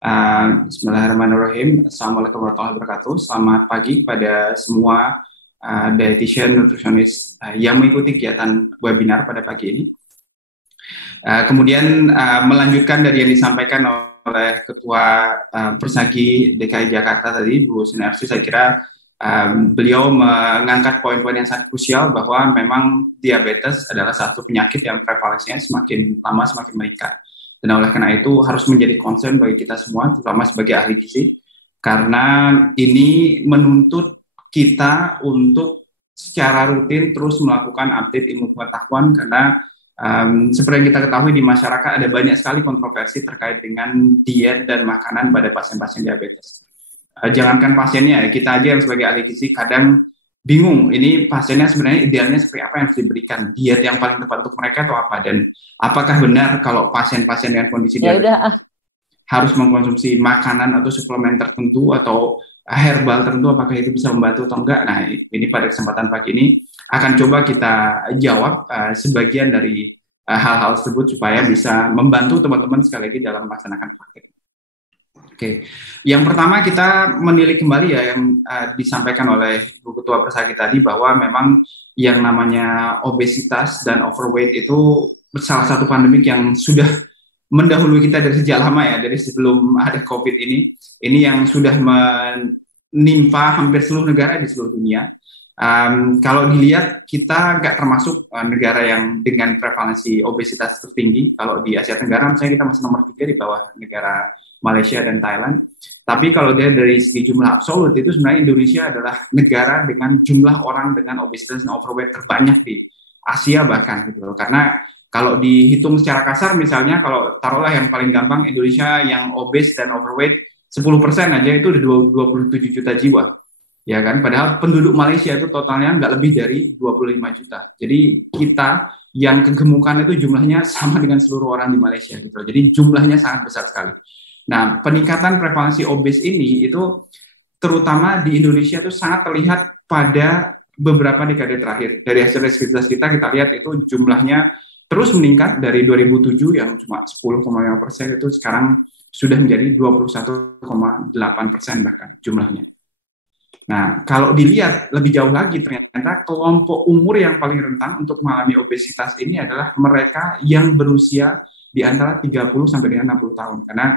Bismillahirrahmanirrahim. Assalamualaikum warahmatullahi wabarakatuh. Selamat pagi pada semua dietitian, nutrisionis yang mengikuti kegiatan webinar pada pagi ini. Kemudian melanjutkan dari yang disampaikan oleh Ketua Persagi DKI Jakarta tadi, Bu Sunarsi, saya kira beliau mengangkat poin-poin yang sangat krusial bahwa memang diabetes adalah satu penyakit yang prevalensinya semakin lama semakin meningkat. Dan oleh karena itu harus menjadi concern bagi kita semua, terutama sebagai ahli gizi, karena ini menuntut kita untuk secara rutin terus melakukan update ilmu pengetahuan, karena seperti yang kita ketahui di masyarakat ada banyak sekali kontroversi terkait dengan diet dan makanan pada pasien-pasien diabetes. Jangankan pasiennya, kita aja yang sebagai ahli gizi kadang bingung, ini pasiennya sebenarnya idealnya seperti apa yang harus diberikan, diet yang paling tepat untuk mereka atau apa, dan apakah benar kalau pasien-pasien dengan kondisi diabetes harus mengkonsumsi makanan atau suplemen tertentu atau herbal tertentu, apakah itu bisa membantu atau enggak. Nah, ini pada kesempatan pagi ini akan coba kita jawab sebagian dari hal-hal tersebut supaya bisa membantu teman-teman sekali lagi dalam melaksanakan praktek. Oke, yang pertama kita menilik kembali ya yang disampaikan oleh Bu Ketua Persagi tadi, bahwa memang yang namanya obesitas dan overweight itu salah satu pandemik yang sudah mendahului kita dari sejak lama ya, dari sebelum ada COVID ini yang sudah menimpa hampir seluruh negara di seluruh dunia. Kalau dilihat kita nggak termasuk negara yang dengan prevalensi obesitas tertinggi. Kalau di Asia Tenggara misalnya kita masih nomor 3 di bawah negara Malaysia dan Thailand. Tapi kalau dari segi jumlah absolut itu sebenarnya Indonesia adalah negara dengan jumlah orang dengan obesitas dan overweight terbanyak di Asia bahkan gitu loh. Karena kalau dihitung secara kasar misalnya, kalau taruhlah yang paling gampang, Indonesia yang obes dan overweight 10% aja itu udah 27 juta jiwa. Ya kan, padahal penduduk Malaysia itu totalnya nggak lebih dari 25 juta. Jadi kita yang kegemukan itu jumlahnya sama dengan seluruh orang di Malaysia gitu. Jadi jumlahnya sangat besar sekali. Nah, peningkatan prevalensi obes ini itu terutama di Indonesia itu sangat terlihat pada beberapa dekade terakhir. Dari hasil riset kita lihat itu jumlahnya terus meningkat dari 2007 yang cuma 10,5% itu sekarang sudah menjadi 21,8% bahkan jumlahnya. Nah, kalau dilihat lebih jauh lagi, ternyata kelompok umur yang paling rentan untuk mengalami obesitas ini adalah mereka yang berusia di antara 30 sampai dengan 60 tahun. Karena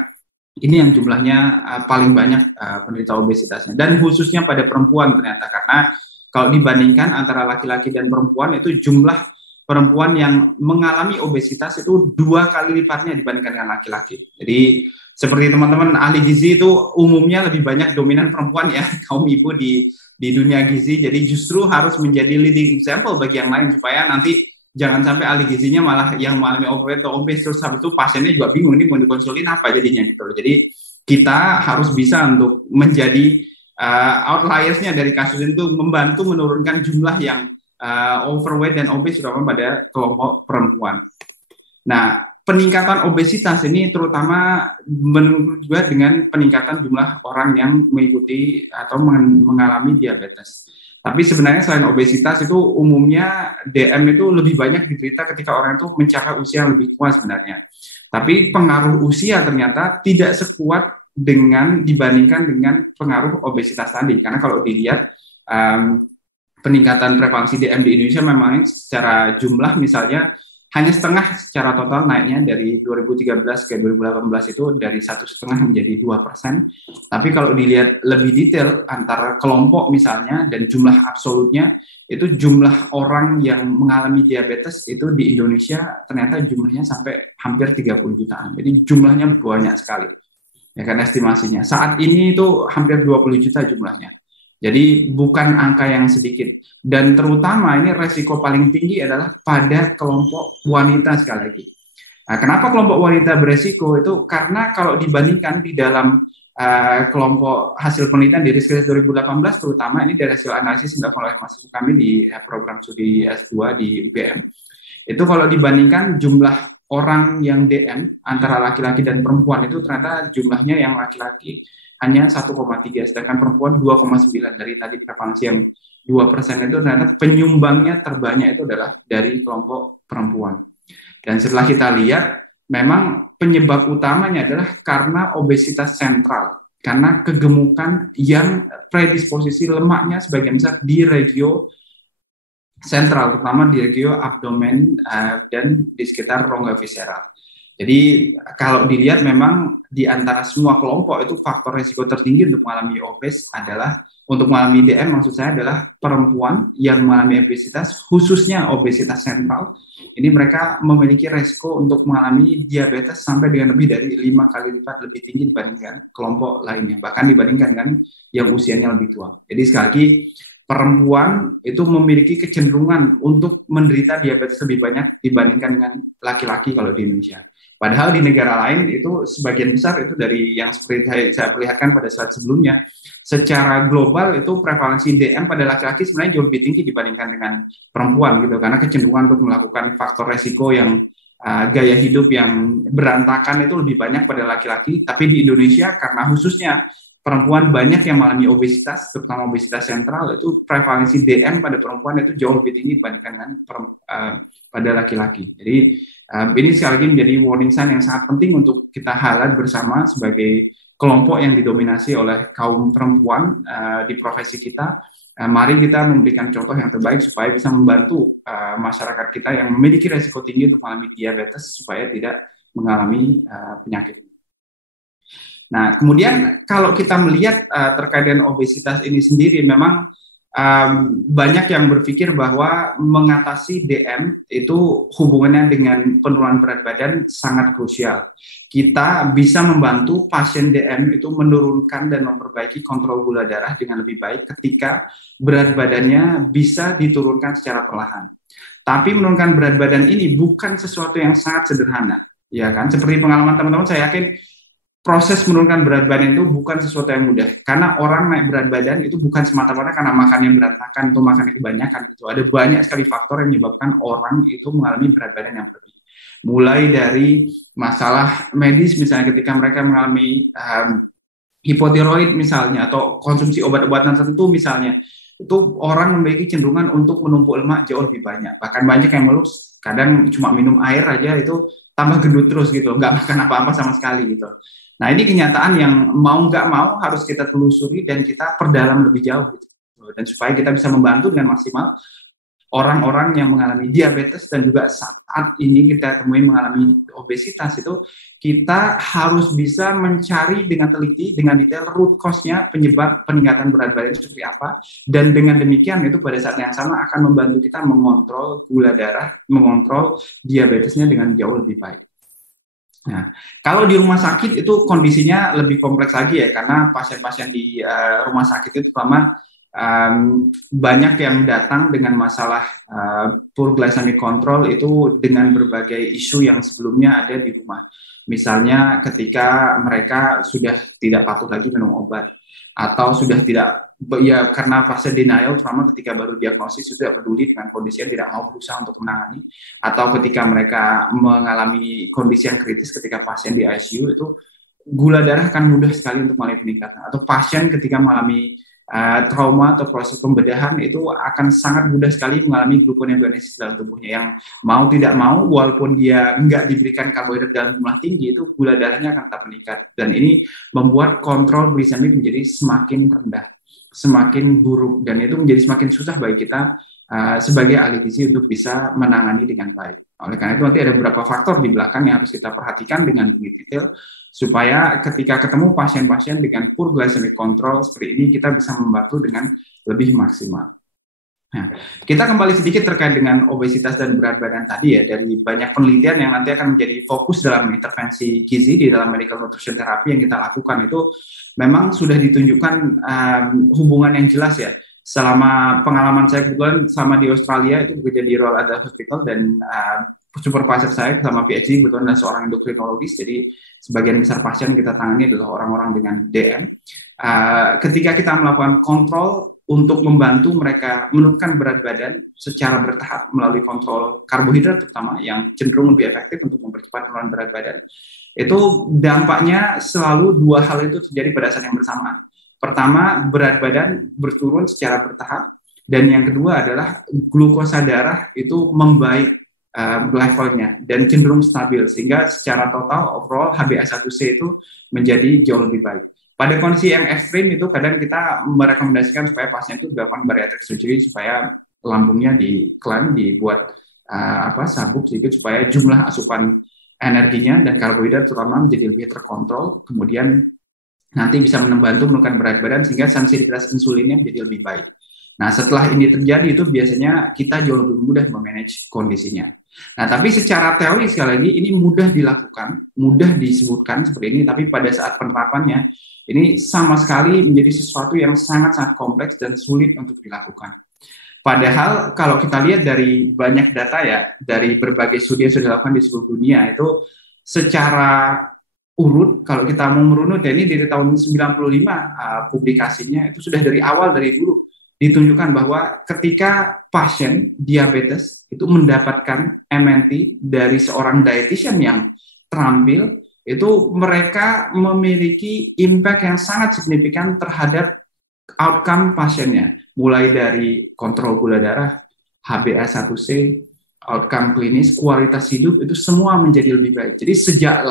ini yang jumlahnya paling banyak penderita obesitasnya. Dan khususnya pada perempuan ternyata, karena kalau dibandingkan antara laki-laki dan perempuan itu jumlah perempuan yang mengalami obesitas itu 2 kali lipatnya dibandingkan dengan laki-laki. Jadi seperti teman-teman ahli gizi itu umumnya lebih banyak dominan perempuan ya, kaum ibu di dunia gizi. Jadi justru harus menjadi leading example bagi yang lain supaya nanti jangan sampai ahli gizinya malah yang mengalami overweight atau obes, terus habis itu pasiennya juga bingung ini mau dikonsulin apa jadinya gitu loh. Jadi kita harus bisa untuk menjadi outliersnya dari kasus itu, membantu menurunkan jumlah yang overweight dan obes terutama pada kelompok perempuan. Nah, peningkatan obesitas ini terutama menurut juga dengan peningkatan jumlah orang yang mengikuti atau mengalami diabetes. Tapi sebenarnya selain obesitas itu umumnya DM itu lebih banyak diderita ketika orang itu mencapai usia yang lebih tua sebenarnya. Tapi pengaruh usia ternyata tidak sekuat dibandingkan dengan pengaruh obesitas tadi. Karena kalau dilihat peningkatan prevalensi DM di Indonesia memang secara jumlah misalnya hanya setengah secara total naiknya dari 2013 ke 2018 itu dari 1,5 menjadi 2%. Tapi kalau dilihat lebih detail antara kelompok misalnya dan jumlah absolutnya, itu jumlah orang yang mengalami diabetes itu di Indonesia ternyata jumlahnya sampai hampir 30 jutaan. Jadi jumlahnya banyak sekali. Ya kan estimasinya. Saat ini itu hampir 20 juta jumlahnya. Jadi bukan angka yang sedikit. Dan terutama ini resiko paling tinggi adalah pada kelompok wanita sekali lagi. Nah, kenapa kelompok wanita beresiko itu? Karena kalau dibandingkan di dalam kelompok hasil penelitian di Riskes 2018, terutama ini dari hasil analisis yang dilakukan oleh mahasiswa kami di program studi S2 di UGM. Itu kalau dibandingkan jumlah orang yang DM antara laki-laki dan perempuan itu ternyata jumlahnya yang laki-laki hanya 1,3, sedangkan perempuan 2,9. Dari tadi prevalensi yang 2% itu ternyata penyumbangnya terbanyak itu adalah dari kelompok perempuan. Dan setelah kita lihat memang penyebab utamanya adalah karena obesitas sentral, karena kegemukan yang predisposisi lemaknya sebagian besar di regio sentral, terutama di regio abdomen dan di sekitar rongga visceral. Jadi kalau dilihat memang di antara semua kelompok itu faktor risiko tertinggi untuk mengalami obes adalah untuk mengalami DM, maksud saya adalah perempuan yang mengalami obesitas, khususnya obesitas sentral. Ini mereka memiliki risiko untuk mengalami diabetes sampai dengan lebih dari 5 kali lipat lebih tinggi dibandingkan kelompok lainnya, bahkan dibandingkan dengan yang usianya lebih tua. Jadi sekali lagi, perempuan itu memiliki kecenderungan untuk menderita diabetes lebih banyak dibandingkan dengan laki-laki kalau di Indonesia. Padahal di negara lain itu sebagian besar itu dari yang seperti saya perlihatkan pada slide sebelumnya, secara global itu prevalensi DM pada laki-laki sebenarnya jauh lebih tinggi dibandingkan dengan perempuan gitu, karena kecenderungan untuk melakukan faktor resiko yang gaya hidup yang berantakan itu lebih banyak pada laki-laki. Tapi di Indonesia karena khususnya perempuan banyak yang mengalami obesitas, terutama obesitas sentral, itu prevalensi DM pada perempuan itu jauh lebih tinggi dibandingkan dengan pada laki-laki. Jadi ini sekali lagi menjadi warning sign yang sangat penting untuk kita highlight bersama sebagai kelompok yang didominasi oleh kaum perempuan di profesi kita. Mari kita memberikan contoh yang terbaik supaya bisa membantu masyarakat kita yang memiliki risiko tinggi untuk mengalami diabetes supaya tidak mengalami penyakit. Nah, kemudian kalau kita melihat terkait dengan obesitas ini sendiri, memang banyak yang berpikir bahwa mengatasi DM itu hubungannya dengan penurunan berat badan sangat krusial. Kita bisa membantu pasien DM itu menurunkan dan memperbaiki kontrol gula darah dengan lebih baik ketika berat badannya bisa diturunkan secara perlahan. Tapi menurunkan berat badan ini bukan sesuatu yang sangat sederhana, ya kan? Seperti pengalaman teman-teman, saya yakin proses menurunkan berat badan itu bukan sesuatu yang mudah, karena orang naik berat badan itu bukan semata-mata karena makan yang berantakan atau makan yang kebanyakan gitu. Ada banyak sekali faktor yang menyebabkan orang itu mengalami berat badan yang berlebih. Mulai dari masalah medis, misalnya ketika mereka mengalami hipotiroid misalnya, atau konsumsi obat-obatan tertentu misalnya, itu orang memiliki cenderungan untuk menumpuk lemak jauh lebih banyak. Bahkan banyak yang mengeluh, kadang cuma minum air aja itu tambah gendut terus gitu, nggak makan apa-apa sama sekali gitu. Nah, ini kenyataan yang mau nggak mau harus kita telusuri dan kita perdalam lebih jauh gitu. Dan supaya kita bisa membantu dengan maksimal orang-orang yang mengalami diabetes dan juga saat ini kita temui mengalami obesitas, itu kita harus bisa mencari dengan teliti, dengan detail root cause-nya, penyebab peningkatan berat badan seperti apa, dan dengan demikian itu pada saat yang sama akan membantu kita mengontrol gula darah, mengontrol diabetesnya dengan jauh lebih baik. Nah, kalau di rumah sakit itu kondisinya lebih kompleks lagi ya, karena pasien-pasien di rumah sakit itu terutama banyak yang datang dengan masalah poor glycemic control itu dengan berbagai isu yang sebelumnya ada di rumah. Misalnya ketika mereka sudah tidak patuh lagi minum obat, atau sudah tidak, ya karena fase denial, terutama ketika baru diagnosis sudah peduli dengan kondisi yang tidak mau berusaha untuk menangani, atau ketika mereka mengalami kondisi yang kritis ketika pasien di ICU, itu gula darah akan mudah sekali untuk mengalami peningkatan. Atau pasien ketika mengalami trauma atau proses pembedahan itu akan sangat mudah sekali mengalami gluconeogenesis dalam tubuhnya, yang mau tidak mau walaupun dia nggak diberikan karbohidrat dalam jumlah tinggi, itu gula darahnya akan tetap meningkat, dan ini membuat kontrol glisemik menjadi semakin rendah, semakin buruk, dan itu menjadi semakin susah bagi kita sebagai ahli gizi untuk bisa menangani dengan baik. Oleh karena itu nanti ada beberapa faktor di belakang yang harus kita perhatikan dengan detail supaya ketika ketemu pasien-pasien dengan poor glycemic control seperti ini, kita bisa membantu dengan lebih maksimal. Nah, kita kembali sedikit terkait dengan obesitas dan berat badan tadi ya, dari banyak penelitian yang nanti akan menjadi fokus dalam intervensi gizi di dalam medical nutrition therapy yang kita lakukan, itu memang sudah ditunjukkan hubungan yang jelas ya. Selama pengalaman saya kebetulan sama di Australia itu bekerja di Royal Adelaide Hospital, dan supervisor saya sama PhD kebetulan adalah seorang endokrinologis, jadi sebagian besar pasien kita tangani adalah orang-orang dengan DM. Ketika kita melakukan kontrol untuk membantu mereka menurunkan berat badan secara bertahap melalui kontrol karbohidrat terutama yang cenderung lebih efektif untuk mempercepat penurunan berat badan, itu dampaknya selalu dua hal itu terjadi pada saat yang bersamaan. Pertama, berat badan berturun secara bertahap, dan yang kedua adalah glukosa darah itu membaik levelnya dan cenderung stabil, sehingga secara total overall HbA1c itu menjadi jauh lebih baik. Pada kondisi yang ekstrim itu kadang kita merekomendasikan supaya pasien itu dilakukan bariatric surgery supaya lambungnya dibuat sabuk sedikit supaya jumlah asupan energinya dan karbohidrat terutama menjadi lebih terkontrol, kemudian nanti bisa membantu menurunkan berat badan sehingga sensitivitas insulinnya menjadi lebih baik. Nah, setelah ini terjadi itu biasanya kita jauh lebih mudah memanage kondisinya. Nah, tapi secara teori sekali lagi ini mudah dilakukan, mudah disebutkan seperti ini, tapi pada saat penerapannya ini sama sekali menjadi sesuatu yang sangat-sangat kompleks dan sulit untuk dilakukan. Padahal kalau kita lihat dari banyak data ya, dari berbagai studi yang sudah dilakukan di seluruh dunia itu secara urut, kalau kita mau merunut ya ini dari tahun 95 publikasinya itu sudah dari awal dari dulu ditunjukkan bahwa ketika pasien diabetes itu mendapatkan MNT dari seorang dietitian yang terampil, itu mereka memiliki impact yang sangat signifikan terhadap outcome pasiennya, mulai dari kontrol gula darah, HbA1c, outcome klinis, kualitas hidup, itu semua menjadi lebih baik. Jadi sejak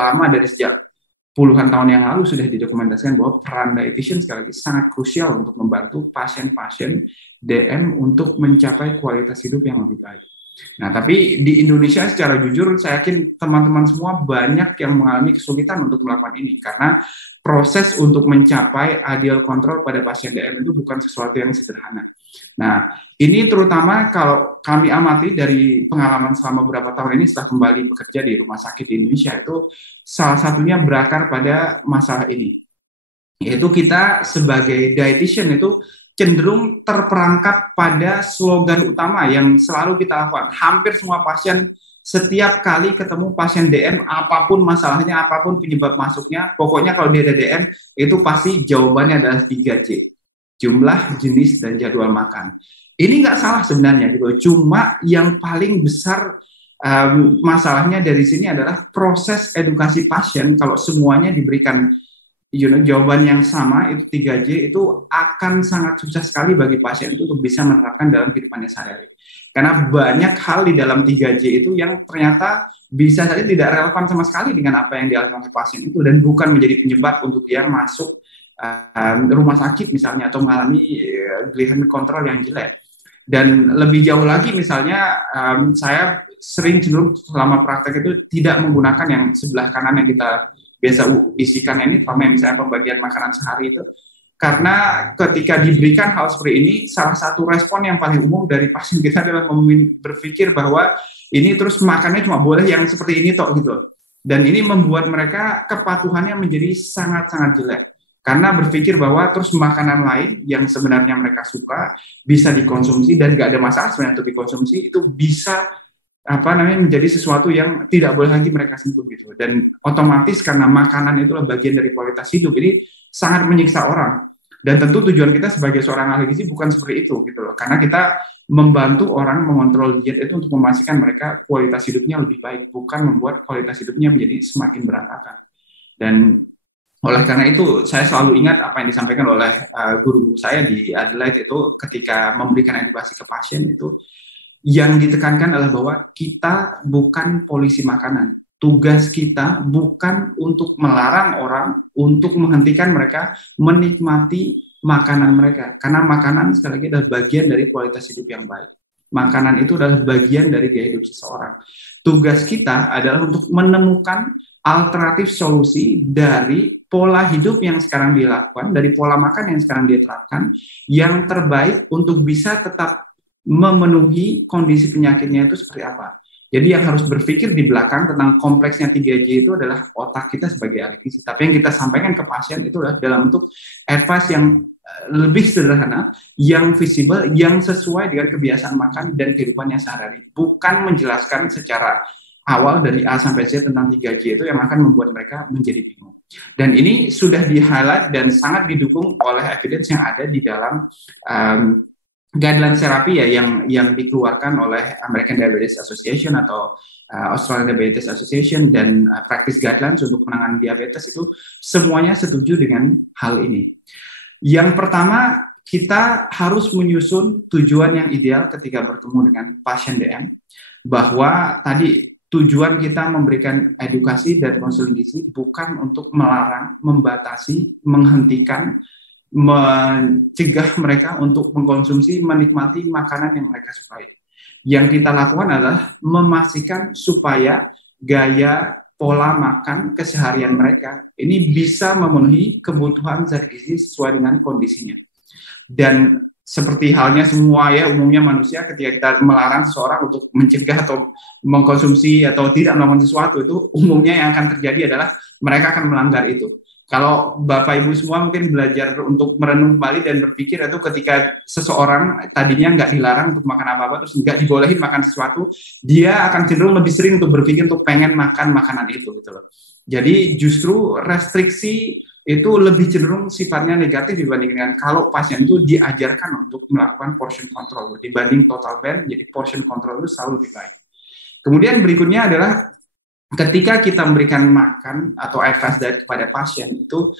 puluhan tahun yang lalu sudah didokumentasikan bahwa peran dietitian sekali lagi sangat krusial untuk membantu pasien-pasien DM untuk mencapai kualitas hidup yang lebih baik. Nah, tapi di Indonesia secara jujur saya yakin teman-teman semua banyak yang mengalami kesulitan untuk melakukan ini karena proses untuk mencapai ideal control pada pasien DM itu bukan sesuatu yang sederhana. Nah, ini terutama kalau kami amati dari pengalaman selama beberapa tahun ini setelah kembali bekerja di rumah sakit di Indonesia, itu salah satunya berakar pada masalah ini. Yaitu kita sebagai dietitian itu cenderung terperangkap pada slogan utama yang selalu kita lakukan. Hampir semua pasien, setiap kali ketemu pasien DM, apapun masalahnya, apapun penyebab masuknya, pokoknya kalau dia ada DM, itu pasti jawabannya adalah 3J. Jumlah, jenis, dan jadwal makan. Ini nggak salah sebenarnya gitu. Cuma yang paling besar masalahnya dari sini adalah proses edukasi pasien. Kalau semuanya diberikan jawaban yang sama, itu 3J, itu akan sangat susah sekali bagi pasien itu untuk bisa menerapkan dalam kehidupannya sehari-hari. Karena banyak hal di dalam 3J itu yang ternyata bisa saja tidak relevan sama sekali dengan apa yang dialami oleh pasien itu dan bukan menjadi penyebab untuk dia masuk rumah sakit misalnya atau mengalami glycemic control yang jelek. Dan lebih jauh lagi misalnya saya sering cenderung selama praktek itu tidak menggunakan yang sebelah kanan yang kita biasa isikan ini, misalnya pembagian makanan sehari itu, karena ketika diberikan hal seperti ini, salah satu respon yang paling umum dari pasien kita adalah berpikir bahwa ini terus makannya cuma boleh yang seperti ini toh gitu. Dan ini membuat mereka kepatuhannya menjadi sangat-sangat jelek. Karena berpikir bahwa terus makanan lain yang sebenarnya mereka suka bisa dikonsumsi dan nggak ada masalah sebenarnya untuk dikonsumsi, itu bisa menjadi sesuatu yang tidak boleh lagi mereka sentuh gitu. Dan otomatis karena makanan itulah bagian dari kualitas hidup, ini sangat menyiksa orang. Dan tentu tujuan kita sebagai seorang ahli gizi bukan seperti itu gitu loh. Karena kita membantu orang mengontrol diet itu untuk memastikan mereka kualitas hidupnya lebih baik, bukan membuat kualitas hidupnya menjadi semakin berantakan. Dan oleh karena itu, saya selalu ingat apa yang disampaikan oleh guru-guru saya di Adelaide itu ketika memberikan edukasi ke pasien itu, yang ditekankan adalah bahwa kita bukan polisi makanan. Tugas kita bukan untuk melarang orang, untuk menghentikan mereka menikmati makanan mereka. Karena makanan sekali lagi adalah bagian dari kualitas hidup yang baik. Makanan itu adalah bagian dari gaya hidup seseorang. Tugas kita adalah untuk menemukan alternatif solusi dari pola hidup yang sekarang dilakukan, dari pola makan yang sekarang dia terapkan, yang terbaik untuk bisa tetap memenuhi kondisi penyakitnya itu seperti apa. Jadi yang harus berpikir di belakang tentang kompleksnya 3J itu adalah otak kita sebagai ahli gizi. Tapi yang kita sampaikan ke pasien itu adalah dalam bentuk advice yang lebih sederhana, yang visible, yang sesuai dengan kebiasaan makan dan kehidupannya sehari-hari. Bukan menjelaskan secara awal dari A sampai Z tentang 3J itu yang akan membuat mereka menjadi bingung. Dan ini sudah di-highlight dan sangat didukung oleh evidence yang ada di dalam guideline terapi ya yang dikeluarkan oleh American Diabetes Association atau Australian Diabetes Association dan practice guidelines untuk penanganan diabetes itu semuanya setuju dengan hal ini. Yang pertama, kita harus menyusun tujuan yang ideal ketika bertemu dengan pasien DM. bahwa tadi tujuan kita memberikan edukasi dan konseling gizi bukan untuk melarang, membatasi, menghentikan, mencegah mereka untuk mengkonsumsi, menikmati makanan yang mereka sukai. Yang kita lakukan adalah memastikan supaya gaya pola makan keseharian mereka ini bisa memenuhi kebutuhan zat gizi sesuai dengan kondisinya. Dan seperti halnya semua ya umumnya manusia, ketika kita melarang seseorang untuk mencegah atau mengkonsumsi atau tidak melakukan sesuatu, itu umumnya yang akan terjadi adalah mereka akan melanggar itu. Kalau Bapak Ibu semua mungkin belajar untuk merenung kembali dan berpikir itu ketika seseorang tadinya nggak dilarang untuk makan apa-apa, terus nggak dibolehin makan sesuatu, dia akan cenderung lebih sering untuk berpikir untuk pengen makan makanan itu gitu loh. Jadi justru restriksi itu lebih cenderung sifatnya negatif dibandingkan kalau pasien itu diajarkan untuk melakukan portion control dibanding total ban. Jadi portion control itu selalu lebih baik. Kemudian berikutnya adalah ketika kita memberikan makan atau advice diet kepada pasien itu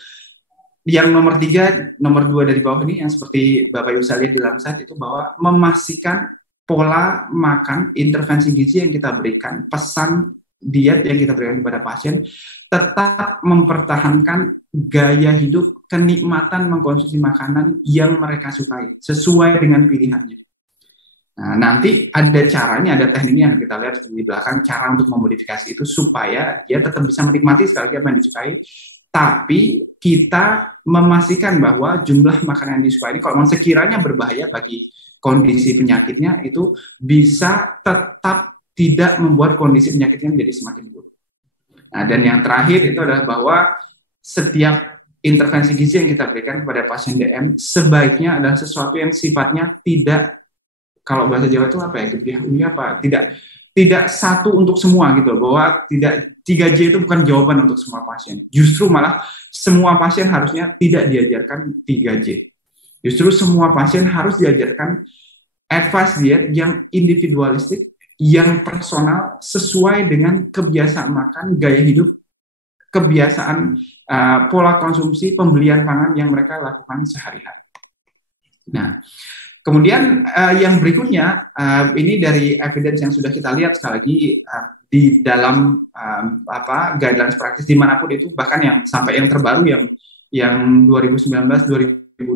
yang nomor 3, nomor 2 dari bawah ini yang seperti Bapak Ibu lihat di dalam slide itu bahwa memastikan pola makan, intervensi gizi yang kita berikan, pesan diet yang kita berikan kepada pasien tetap mempertahankan gaya hidup, kenikmatan mengkonsumsi makanan yang mereka sukai sesuai dengan pilihannya. Nah, nanti ada caranya, ada tekniknya yang kita lihat seperti di belakang, cara untuk memodifikasi itu supaya dia tetap bisa menikmati sekali lagi apa yang disukai, tapi kita memastikan bahwa jumlah makanan yang disukai ini kalau memang sekiranya berbahaya bagi kondisi penyakitnya itu bisa tetap tidak membuat kondisi penyakitnya menjadi semakin buruk. Nah, dan yang terakhir itu adalah bahwa setiap intervensi gizi yang kita berikan kepada pasien DM sebaiknya adalah sesuatu yang sifatnya tidak, kalau bahasa Jawa itu apa ya, gebiah apa, tidak satu untuk semua gitu, bahwa tidak 3J itu bukan jawaban untuk semua pasien. Justru malah semua pasien harusnya tidak diajarkan 3J. Justru semua pasien harus diajarkan advice diet yang individualistik, yang personal, sesuai dengan kebiasaan makan, gaya hidup, kebiasaan pola konsumsi, pembelian pangan yang mereka lakukan sehari-hari. Nah, kemudian yang berikutnya, ini dari evidence yang sudah kita lihat sekali lagi di dalam guidelines praktis dimanapun itu, bahkan yang sampai yang terbaru yang 2019-2021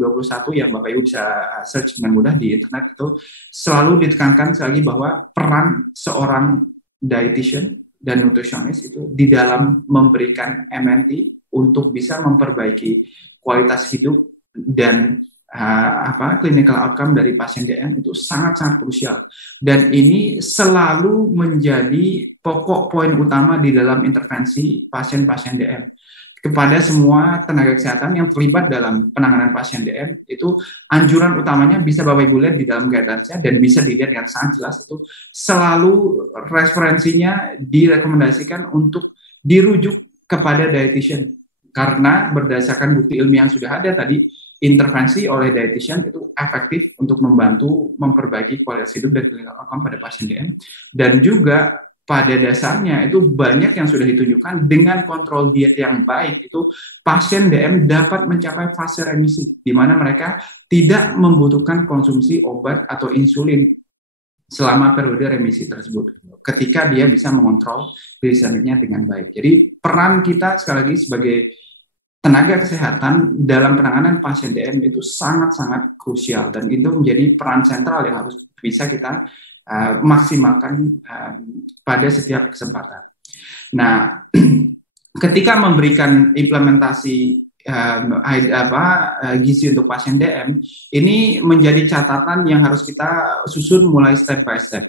yang Bapak Ibu bisa search dengan mudah di internet itu selalu ditekankan sekali lagi bahwa peran seorang dietitian dan nutritionist itu di dalam memberikan MNT untuk bisa memperbaiki kualitas hidup dan clinical outcome dari pasien DM itu sangat-sangat krusial. Dan ini selalu menjadi pokok poin utama di dalam intervensi pasien-pasien DM. Kepada semua tenaga kesehatan yang terlibat dalam penanganan pasien DM, itu anjuran utamanya bisa Bapak Ibu lihat di dalam guidelines-nya dan bisa dilihat dengan sangat jelas, itu selalu referensinya direkomendasikan untuk dirujuk kepada dietitian. Karena berdasarkan bukti ilmiah yang sudah ada tadi, intervensi oleh dietitian itu efektif untuk membantu memperbaiki kualitas hidup dan clinical outcome pada pasien DM. Dan juga pada dasarnya itu banyak yang sudah ditunjukkan dengan kontrol diet yang baik itu pasien DM dapat mencapai fase remisi di mana mereka tidak membutuhkan konsumsi obat atau insulin selama periode remisi tersebut ketika dia bisa mengontrol glisemiknya dengan baik. Jadi peran kita sekali lagi sebagai tenaga kesehatan dalam penanganan pasien DM itu sangat-sangat krusial dan itu menjadi peran sentral yang harus bisa kita maksimalkan pada setiap kesempatan. Nah, ketika memberikan implementasi gizi untuk pasien DM, ini menjadi catatan yang harus kita susun mulai step by step.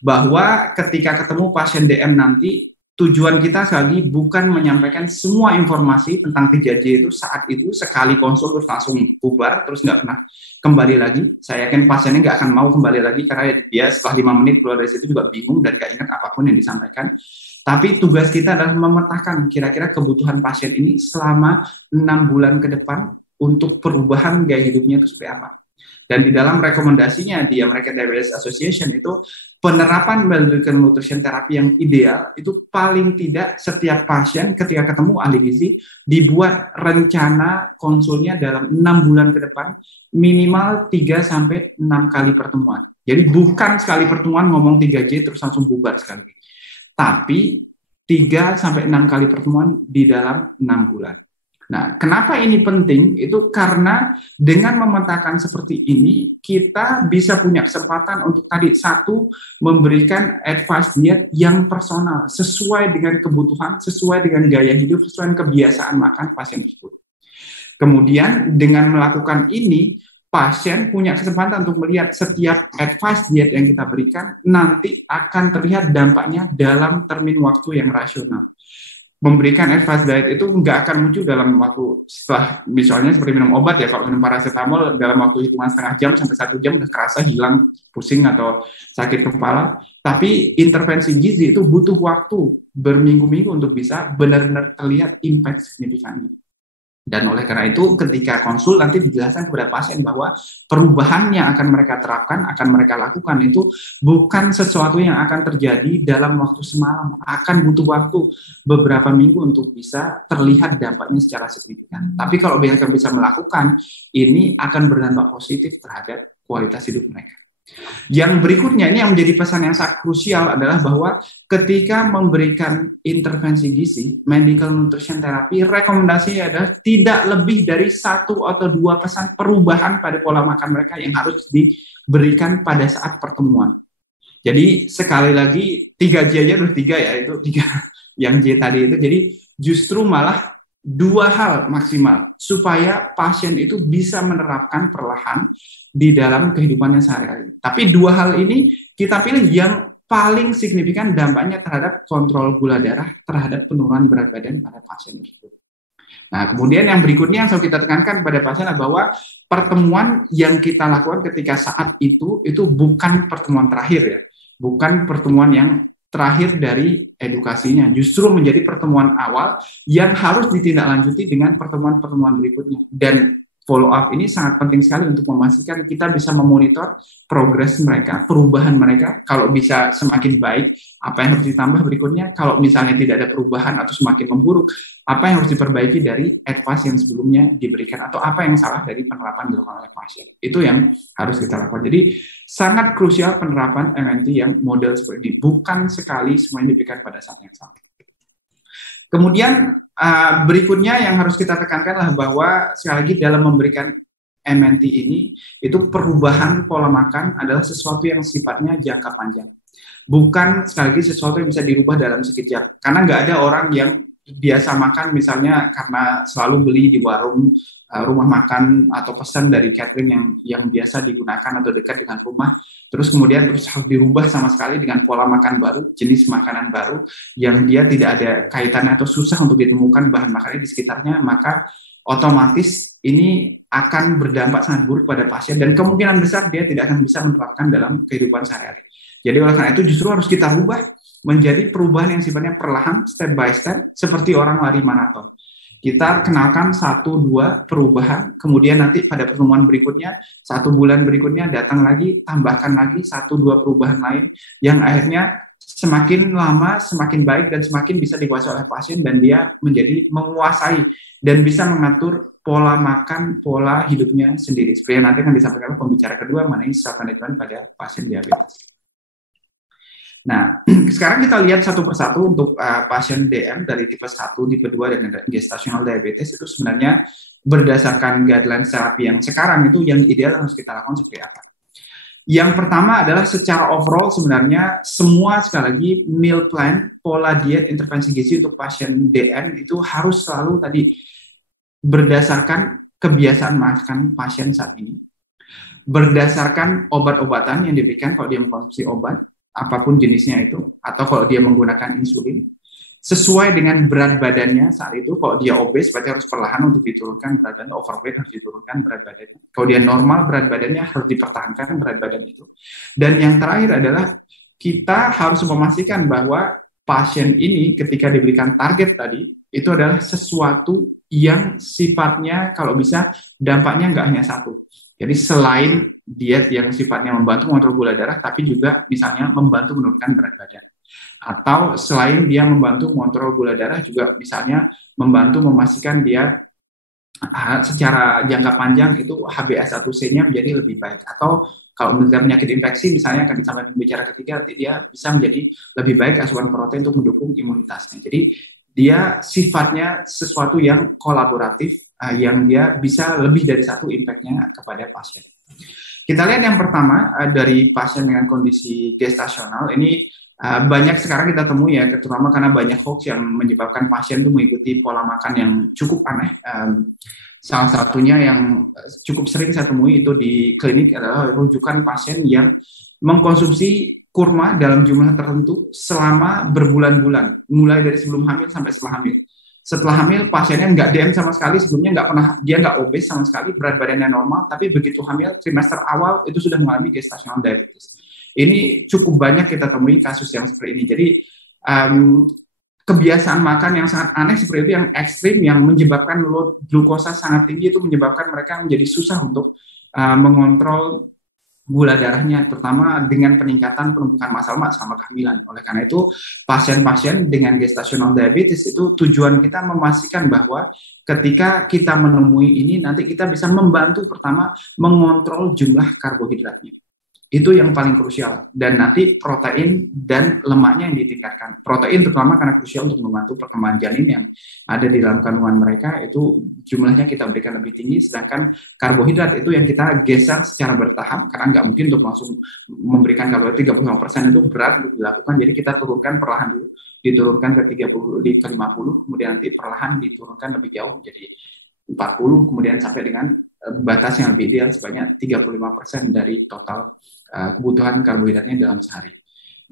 Bahwa ketika ketemu pasien DM nanti, tujuan kita sekali lagi bukan menyampaikan semua informasi tentang 3J itu saat itu sekali konsul terus langsung bubar terus nggak pernah kembali lagi. Saya yakin pasiennya nggak akan mau kembali lagi karena dia setelah 5 menit keluar dari situ juga bingung dan nggak ingat apapun yang disampaikan. Tapi tugas kita adalah memetakan kira-kira kebutuhan pasien ini selama 6 bulan ke depan untuk perubahan gaya hidupnya itu seperti apa. Dan di dalam rekomendasinya di American Diabetes Association itu penerapan Medical Nutrition Therapy yang ideal itu paling tidak setiap pasien ketika ketemu ahli gizi dibuat rencana konsulnya dalam 6 bulan ke depan minimal 3-6 kali pertemuan. Jadi bukan sekali pertemuan ngomong 3J terus langsung bubar sekali. Tapi 3-6 kali pertemuan di dalam 6 bulan. Nah, kenapa ini penting? Itu karena dengan memetakan seperti ini, kita bisa punya kesempatan untuk tadi, satu, memberikan advice diet yang personal, sesuai dengan kebutuhan, sesuai dengan gaya hidup, sesuai dengan kebiasaan makan pasien tersebut. Kemudian dengan melakukan ini, pasien punya kesempatan untuk melihat setiap advice diet yang kita berikan nanti akan terlihat dampaknya dalam termin waktu yang rasional. Memberikan advice diet itu nggak akan muncul dalam waktu setelah, misalnya seperti minum obat ya, kalau minum paracetamol dalam waktu hitungan setengah jam sampai 1 jam udah kerasa hilang pusing atau sakit kepala. Tapi intervensi gizi itu butuh waktu berminggu-minggu untuk bisa benar-benar terlihat impact signifikannya. Dan oleh karena itu ketika konsul nanti dijelaskan kepada pasien bahwa perubahan yang akan mereka terapkan, akan mereka lakukan itu bukan sesuatu yang akan terjadi dalam waktu semalam, akan butuh waktu beberapa minggu untuk bisa terlihat dampaknya secara signifikan. Tapi kalau mereka bisa melakukan, ini akan berdampak positif terhadap kualitas hidup mereka. Yang berikutnya, ini yang menjadi pesan yang sangat krusial adalah bahwa ketika memberikan intervensi gizi, medical nutrition therapy, rekomendasinya adalah tidak lebih dari 1 atau 2 pesan perubahan pada pola makan mereka yang harus diberikan pada saat pertemuan. Jadi sekali lagi 3J aja udah 3 ya, itu 3 yang J tadi itu. Jadi justru malah 2 hal maksimal supaya pasien itu bisa menerapkan perlahan di dalam kehidupannya sehari-hari. Tapi 2 hal ini kita pilih yang paling signifikan dampaknya terhadap kontrol gula darah, terhadap penurunan berat badan pada pasien tersebut. Nah, kemudian yang berikutnya yang selalu kita tekankan pada pasien adalah bahwa pertemuan yang kita lakukan ketika saat itu bukan pertemuan terakhir ya, bukan pertemuan yang terakhir dari edukasinya, justru menjadi pertemuan awal yang harus ditindaklanjuti dengan pertemuan-pertemuan berikutnya. Dan follow up ini sangat penting sekali untuk memastikan kita bisa memonitor progres mereka, perubahan mereka. Kalau bisa semakin baik, apa yang harus ditambah berikutnya? Kalau misalnya tidak ada perubahan atau semakin memburuk, apa yang harus diperbaiki dari advice yang sebelumnya diberikan, atau apa yang salah dari penerapan dilakukan oleh pasien. Itu yang harus kita lakukan. Jadi sangat krusial penerapan MNT yang model seperti ini. Bukan sekali semuanya diberikan pada saat yang sama. Kemudian berikutnya yang harus kita tekankan adalah bahwa sekali lagi dalam memberikan MNT ini, itu perubahan pola makan adalah sesuatu yang sifatnya jangka panjang. Bukan sekali lagi sesuatu yang bisa dirubah dalam sekejap. Karena nggak ada orang yang biasa makan misalnya karena selalu beli di warung, rumah makan atau pesan dari catering yang biasa digunakan atau dekat dengan rumah, terus kemudian harus dirubah sama sekali dengan pola makan baru, jenis makanan baru yang dia tidak ada kaitannya atau susah untuk ditemukan bahan makannya di sekitarnya, maka otomatis ini akan berdampak sangat buruk pada pasien dan kemungkinan besar dia tidak akan bisa menerapkan dalam kehidupan sehari-hari. Jadi oleh karena itu justru harus kita rubah menjadi perubahan yang sifatnya perlahan, step by step, seperti orang lari maraton. Kita kenalkan 1-2 perubahan, kemudian nanti pada pertemuan berikutnya, 1 bulan berikutnya datang lagi, tambahkan lagi 1-2 perubahan lain, yang akhirnya semakin lama, semakin baik, dan semakin bisa dikuasai oleh pasien, dan dia menjadi menguasai, dan bisa mengatur pola makan, pola hidupnya sendiri. Seperti yang nanti akan disampaikan oleh pembicara kedua mengenai self-management pada pasien diabetes. Nah, sekarang kita lihat satu persatu untuk pasien DM dari tipe 1, tipe 2, dan gestational diabetes itu sebenarnya berdasarkan guideline terapi yang sekarang itu yang ideal harus kita lakukan seperti apa. Yang pertama adalah secara overall sebenarnya semua sekali lagi meal plan, pola diet, intervensi gizi untuk pasien DM itu harus selalu tadi berdasarkan kebiasaan makan pasien saat ini, berdasarkan obat-obatan yang diberikan kalau dia mengkonsumsi obat, apapun jenisnya itu, atau kalau dia menggunakan insulin, sesuai dengan berat badannya saat itu. Kalau dia obes, berarti harus perlahan untuk diturunkan berat badan, overweight harus diturunkan berat badannya. Kalau dia normal, berat badannya harus dipertahankan berat badan itu. Dan yang terakhir adalah kita harus memastikan bahwa pasien ini ketika diberikan target tadi, itu adalah sesuatu yang sifatnya kalau bisa dampaknya nggak hanya satu. Jadi selain diet yang sifatnya membantu mengontrol gula darah, tapi juga misalnya membantu menurunkan berat badan. Atau selain dia membantu mengontrol gula darah, juga misalnya membantu memastikan dia secara jangka panjang itu HbA1c-nya menjadi lebih baik. Atau kalau menderita penyakit infeksi misalnya akan sampai pembicara ketiga, nanti dia bisa menjadi lebih baik asupan protein untuk mendukung imunitasnya. Jadi dia sifatnya sesuatu yang kolaboratif, yang dia bisa lebih dari satu impact-nya kepada pasien. Kita lihat yang pertama dari pasien dengan kondisi gestasional ini banyak sekarang kita temui ya, terutama karena banyak hoax yang menyebabkan pasien itu mengikuti pola makan yang cukup aneh. Salah satunya yang cukup sering saya temui itu di klinik adalah rujukan pasien yang mengkonsumsi kurma dalam jumlah tertentu selama berbulan-bulan, mulai dari sebelum hamil sampai setelah hamil. Setelah hamil pasiennya nggak DM sama sekali, sebelumnya nggak pernah, dia nggak obes sama sekali, berat badannya normal, tapi begitu hamil trimester awal itu sudah mengalami gestational diabetes. Ini cukup banyak kita temui kasus yang seperti ini. Jadi kebiasaan makan yang sangat aneh seperti itu, yang ekstrim, yang menyebabkan load glukosa sangat tinggi, itu menyebabkan mereka menjadi susah untuk mengontrol gula darahnya, terutama dengan peningkatan penumpukan massa lemak selama kehamilan. Oleh karena itu, pasien-pasien dengan gestational diabetes itu tujuan kita memastikan bahwa ketika kita menemui ini, nanti kita bisa membantu pertama mengontrol jumlah karbohidratnya. Itu yang paling krusial. Dan nanti protein dan lemaknya yang ditingkatkan. Protein terutama karena krusial untuk membantu perkembangan janin yang ada di dalam kandungan mereka, itu jumlahnya kita berikan lebih tinggi, sedangkan karbohidrat itu yang kita geser secara bertahap, karena nggak mungkin untuk langsung memberikan karbohidrat 35%, itu berat untuk dilakukan, jadi kita turunkan perlahan dulu, diturunkan ke 30, ke 50, kemudian nanti perlahan diturunkan lebih jauh menjadi 40, kemudian sampai dengan batas yang lebih ideal sebanyak 35% dari total kebutuhan karbohidratnya dalam sehari.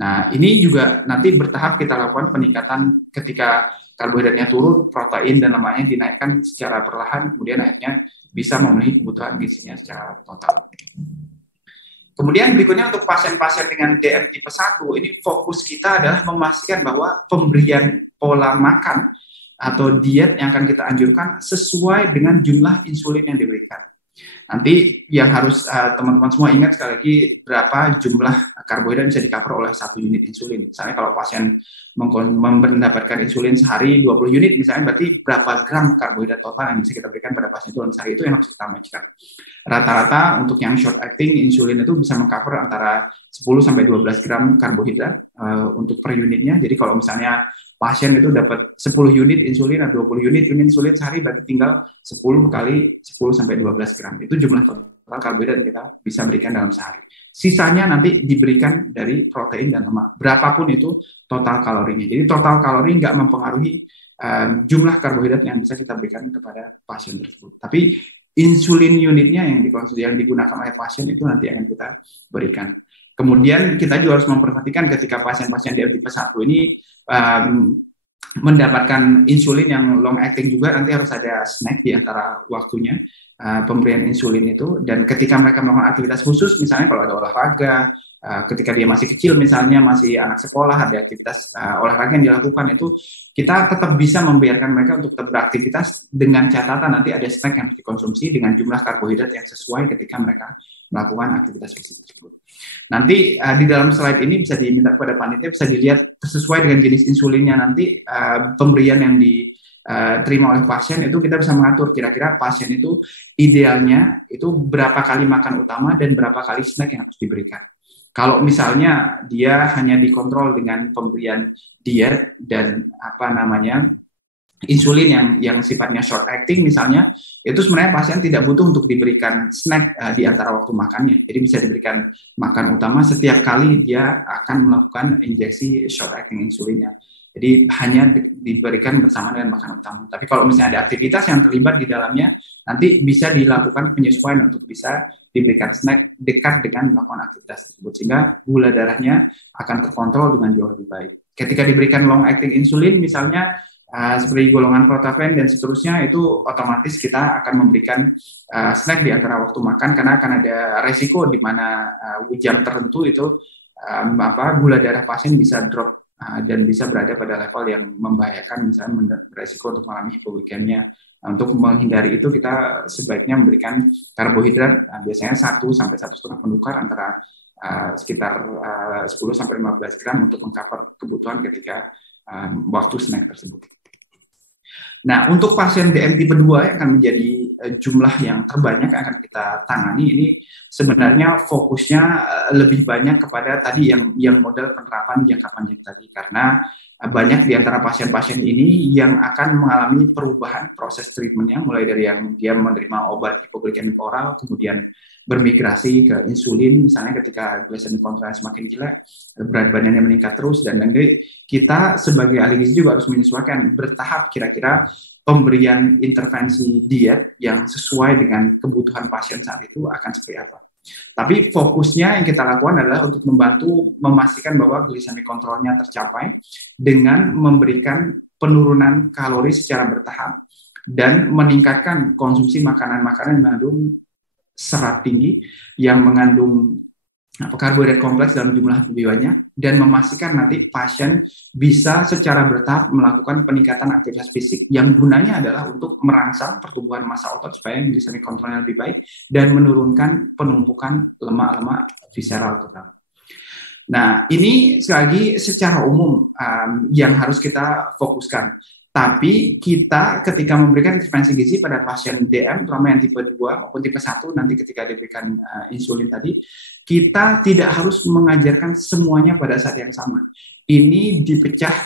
Nah, ini juga nanti bertahap kita lakukan peningkatan ketika karbohidratnya turun, protein dan lemaknya dinaikkan secara perlahan, kemudian akhirnya bisa memenuhi kebutuhan gizinya secara total. Kemudian berikutnya untuk pasien-pasien dengan DM tipe 1, ini fokus kita adalah memastikan bahwa pemberian pola makan atau diet yang akan kita anjurkan sesuai dengan jumlah insulin yang diberikan. Nanti yang harus teman-teman semua ingat sekali lagi, berapa jumlah karbohidrat bisa di-cover oleh 1 unit insulin. Misalnya kalau pasien mendapatkan insulin sehari 20 unit misalnya, berarti berapa gram karbohidrat total yang bisa kita berikan pada pasien itu dalam sehari, itu yang harus kita matchkan. Rata-rata untuk yang short acting insulin itu bisa meng-cover antara 10-12 gram karbohidrat untuk per unitnya. Jadi kalau misalnya pasien itu dapat 10 unit insulin atau 20 unit insulin sehari, berarti tinggal 10 kali 10-12 gram. Itu jumlah total karbohidrat yang kita bisa berikan dalam sehari. Sisanya nanti diberikan dari protein dan lemak. Berapapun itu total kalorinya. Jadi total kalori nggak mempengaruhi jumlah karbohidrat yang bisa kita berikan kepada pasien tersebut. Tapi insulin unitnya yang digunakan oleh pasien itu nanti akan kita berikan. Kemudian kita juga harus memperhatikan ketika pasien-pasien DM tipe 1 ini mendapatkan insulin yang long acting juga, nanti harus ada snack di antara waktunya pemberian insulin itu. Dan ketika mereka melakukan aktivitas khusus, misalnya kalau ada olahraga, ketika dia masih kecil misalnya, masih anak sekolah, ada aktivitas olahraga yang dilakukan, itu kita tetap bisa membiarkan mereka untuk tetap beraktivitas dengan catatan nanti ada snack yang harus dikonsumsi dengan jumlah karbohidrat yang sesuai ketika mereka melakukan aktivitas fisik tersebut. Nanti di dalam slide ini bisa diminta kepada panitia, bisa dilihat sesuai dengan jenis insulinnya nanti pemberian yang diterima oleh pasien, itu kita bisa mengatur kira-kira pasien itu idealnya itu berapa kali makan utama dan berapa kali snack yang harus diberikan. Kalau misalnya dia hanya dikontrol dengan pemberian diet dan insulin yang sifatnya short acting misalnya, itu sebenarnya pasien tidak butuh untuk diberikan snack di antara waktu makannya. Jadi bisa diberikan makan utama setiap kali dia akan melakukan injeksi short acting insulinnya. Jadi hanya diberikan bersama dengan makan utama. Tapi kalau misalnya ada aktivitas yang terlibat di dalamnya, nanti bisa dilakukan penyesuaian untuk bisa diberikan snack dekat dengan melakukan aktivitas tersebut, sehingga gula darahnya akan terkontrol dengan jauh lebih baik. Ketika diberikan long acting insulin misalnya seperti golongan protafen dan seterusnya, itu otomatis kita akan memberikan snack di antara waktu makan, karena akan ada resiko di mana jam tertentu itu gula darah pasien bisa drop dan bisa berada pada level yang membahayakan, misalnya beresiko untuk mengalami hipoglikemia. Untuk menghindari itu kita sebaiknya memberikan karbohidrat biasanya 1-1,5 penukar antara sekitar 10-15 gram untuk mengcover kebutuhan ketika waktu snack tersebut. Nah, untuk pasien DM tipe 2 yang akan menjadi jumlah yang terbanyak yang akan kita tangani ini sebenarnya fokusnya lebih banyak kepada tadi yang model penerapan jangka panjang tadi, karena banyak di antara pasien-pasien ini yang akan mengalami perubahan proses treatmentnya, mulai dari yang dia menerima obat hipoglikemik oral, kemudian bermigrasi ke insulin, misalnya ketika glycemic control semakin jelek, berat badannya meningkat terus, dan nanti kita sebagai ahli gizi juga harus menyesuaikan bertahap kira-kira pemberian intervensi diet yang sesuai dengan kebutuhan pasien saat itu akan seperti apa. Tapi fokusnya yang kita lakukan adalah untuk membantu memastikan bahwa glycemic controlnya tercapai dengan memberikan penurunan kalori secara bertahap dan meningkatkan konsumsi makanan-makanan yang mengandung serat tinggi, yang mengandung karbohidrat kompleks dalam jumlah lebih banyak, dan memastikan nanti pasien bisa secara bertahap melakukan peningkatan aktivitas fisik yang gunanya adalah untuk merangsang pertumbuhan massa otot supaya glycemic controlnya lebih baik dan menurunkan penumpukan lemak-lemak visceral terutama. Nah, ini sekali lagi secara umum yang harus kita fokuskan. Tapi kita ketika memberikan intervensi gizi pada pasien DM, terutama yang tipe 2 maupun tipe 1, nanti ketika diberikan insulin tadi, kita tidak harus mengajarkan semuanya pada saat yang sama. Ini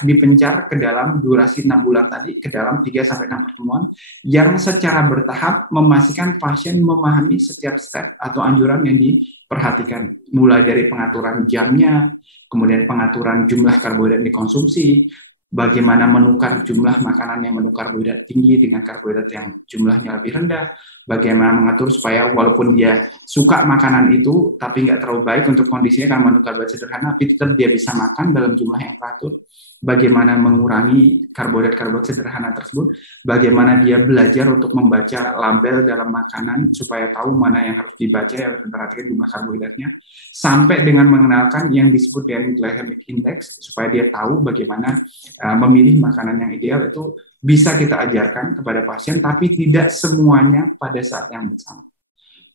dipencar ke dalam durasi 6 bulan tadi, ke dalam 3-6 pertemuan, yang secara bertahap memastikan pasien memahami setiap step atau anjuran yang diperhatikan. Mulai dari pengaturan jamnya, kemudian pengaturan jumlah karbohidrat yang dikonsumsi, bagaimana menukar jumlah makanan yang mengandung karbohidrat tinggi dengan karbohidrat yang jumlahnya lebih rendah, bagaimana mengatur supaya walaupun dia suka makanan itu, tapi nggak terlalu baik untuk kondisinya karena mengandung karbohidrat sederhana, tapi tetap dia bisa makan dalam jumlah yang teratur, bagaimana mengurangi karbohidrat sederhana tersebut, bagaimana dia belajar untuk membaca label dalam makanan supaya tahu mana yang harus dibaca, yang harus diperhatikan jumlah karbohidratnya, sampai dengan mengenalkan yang disebut dengan glycemic index, supaya dia tahu bagaimana memilih makanan yang ideal. Itu bisa kita ajarkan kepada pasien, tapi tidak semuanya pada saat yang bersama.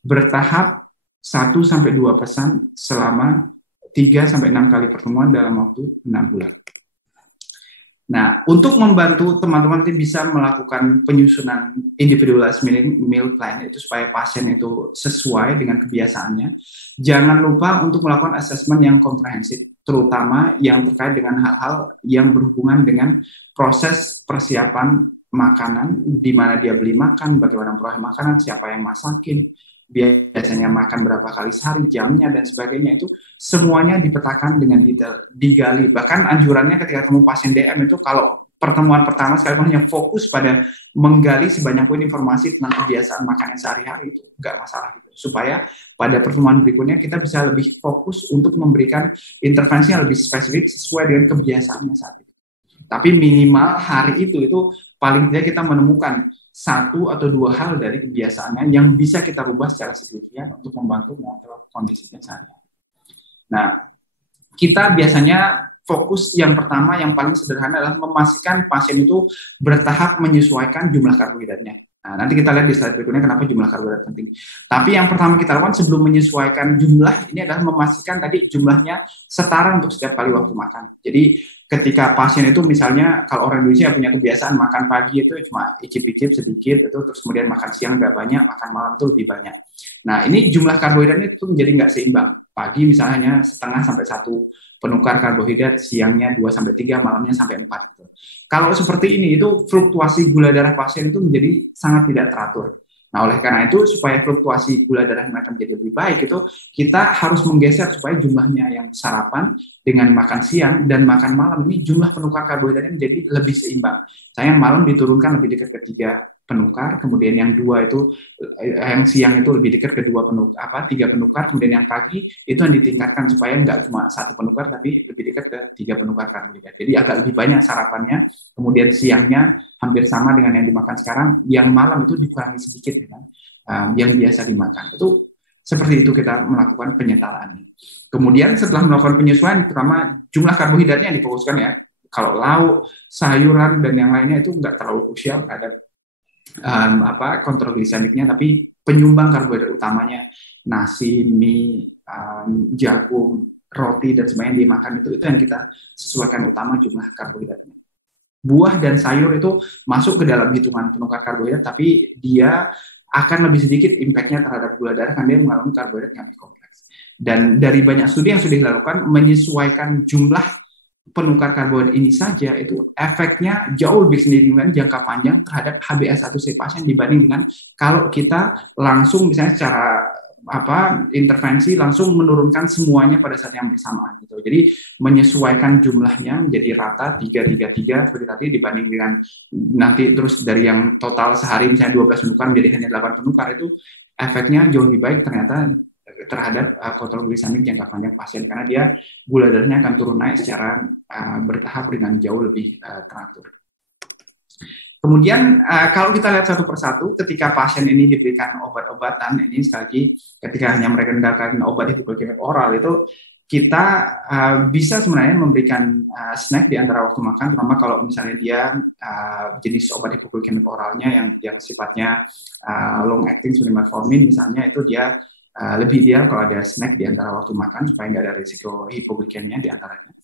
Bertahap 1-2 pesan selama 3-6 kali pertemuan dalam waktu 6 bulan. Nah, untuk membantu teman-teman bisa melakukan penyusunan individualized meal plan itu supaya pasien itu sesuai dengan kebiasaannya, jangan lupa untuk melakukan assessment yang komprehensif, terutama yang terkait dengan hal-hal yang berhubungan dengan proses persiapan makanan, di mana dia beli makan, bagaimana memperoleh makanan, siapa yang masakin, biasanya makan berapa kali sehari, jamnya, dan sebagainya. Itu semuanya dipetakan dengan detail, digali. Bahkan anjurannya ketika ketemu pasien DM itu kalau pertemuan pertama sekalipun hanya fokus pada menggali sebanyak mungkin informasi tentang kebiasaan makanan sehari-hari, itu nggak masalah gitu. Supaya pada pertemuan berikutnya kita bisa lebih fokus untuk memberikan intervensi yang lebih spesifik sesuai dengan kebiasaannya saat itu. Tapi minimal hari itu paling tidak kita menemukan 1 atau 2 hal dari kebiasaannya yang bisa kita rubah secara signifikan untuk membantu mengontrol kondisinya sehari-hari. Nah, kita biasanya fokus yang pertama, yang paling sederhana adalah memastikan pasien itu bertahap menyesuaikan jumlah karbohidratnya. Nah, nanti kita lihat di slide berikutnya kenapa jumlah karbohidrat penting. Tapi yang pertama kita lakukan sebelum menyesuaikan jumlah ini adalah memastikan tadi jumlahnya setara untuk setiap kali waktu makan. Jadi ketika pasien itu misalnya kalau orang Indonesia punya kebiasaan makan pagi itu cuma icip-icip sedikit itu, terus kemudian makan siang nggak banyak, makan malam itu lebih banyak. Nah, ini jumlah karbohidratnya itu menjadi nggak seimbang. Pagi misalnya setengah sampai 1 penukar karbohidrat, siangnya 2-3, malamnya sampai 4 gitu. Kalau seperti ini itu fluktuasi gula darah pasien itu menjadi sangat tidak teratur. Nah, oleh karena itu supaya fluktuasi gula darah mereka menjadi lebih baik itu kita harus menggeser supaya jumlahnya yang sarapan dengan makan siang dan makan malam ini jumlah penukar karbohidratnya menjadi lebih seimbang. Saya yang malam diturunkan lebih dekat ke 3 penukar, kemudian yang 2 itu yang siang itu lebih dekat ke 3 penukar, kemudian yang pagi itu yang ditingkatkan supaya nggak cuma 1 penukar tapi lebih dekat ke 3 penukar karbohidrat. Jadi agak lebih banyak sarapannya, kemudian siangnya hampir sama dengan yang dimakan sekarang, yang malam itu dikurangi sedikit dengan yang biasa dimakan. Itu seperti itu kita melakukan penyetaraannya. Kemudian setelah melakukan penyesuaian, terutama jumlah karbohidratnya yang difokuskan ya. Kalau lauk, sayuran dan yang lainnya itu nggak terlalu krusial terhadap kontrol glisemiknya, tapi penyumbang karbohidrat utamanya nasi, mie, jagung, roti dan sebagainya dimakan itu yang kita sesuaikan utama jumlah karbohidratnya. Buah dan sayur itu masuk ke dalam hitungan penukar karbohidrat, tapi dia akan lebih sedikit impact-nya terhadap gula darah karena dia mengalami karbohidrat yang lebih kompleks. Dan dari banyak studi yang sudah dilakukan, menyesuaikan jumlah penukar karbohidrat ini saja itu efeknya jauh lebih signifikan jangka panjang terhadap HbA1c pasien dibanding dengan kalau kita langsung misalnya secara intervensi langsung menurunkan semuanya pada saat yang bersamaan gitu. Jadi menyesuaikan jumlahnya menjadi rata 3-3-3 seperti tadi dibanding dengan nanti terus dari yang total sehari misalnya 12 penukar menjadi hanya 8 penukar itu efeknya jauh lebih baik ternyata terhadap kontrol glisemik jangka panjang pasien karena dia gula darahnya akan turun naik secara bertahap dengan jauh lebih teratur. Kemudian kalau kita lihat satu persatu, ketika pasien ini diberikan obat-obatan, ini sekali lagi ketika hanya mereka mendapatkan obat hipoglikemik oral itu kita bisa sebenarnya memberikan snack di antara waktu makan, terutama kalau misalnya dia jenis obat hipoglikemik oralnya yang sifatnya long acting seperti metformin misalnya itu dia lebih ideal kalau ada snack di antara waktu makan supaya nggak ada risiko hipoglikemia di antaranya.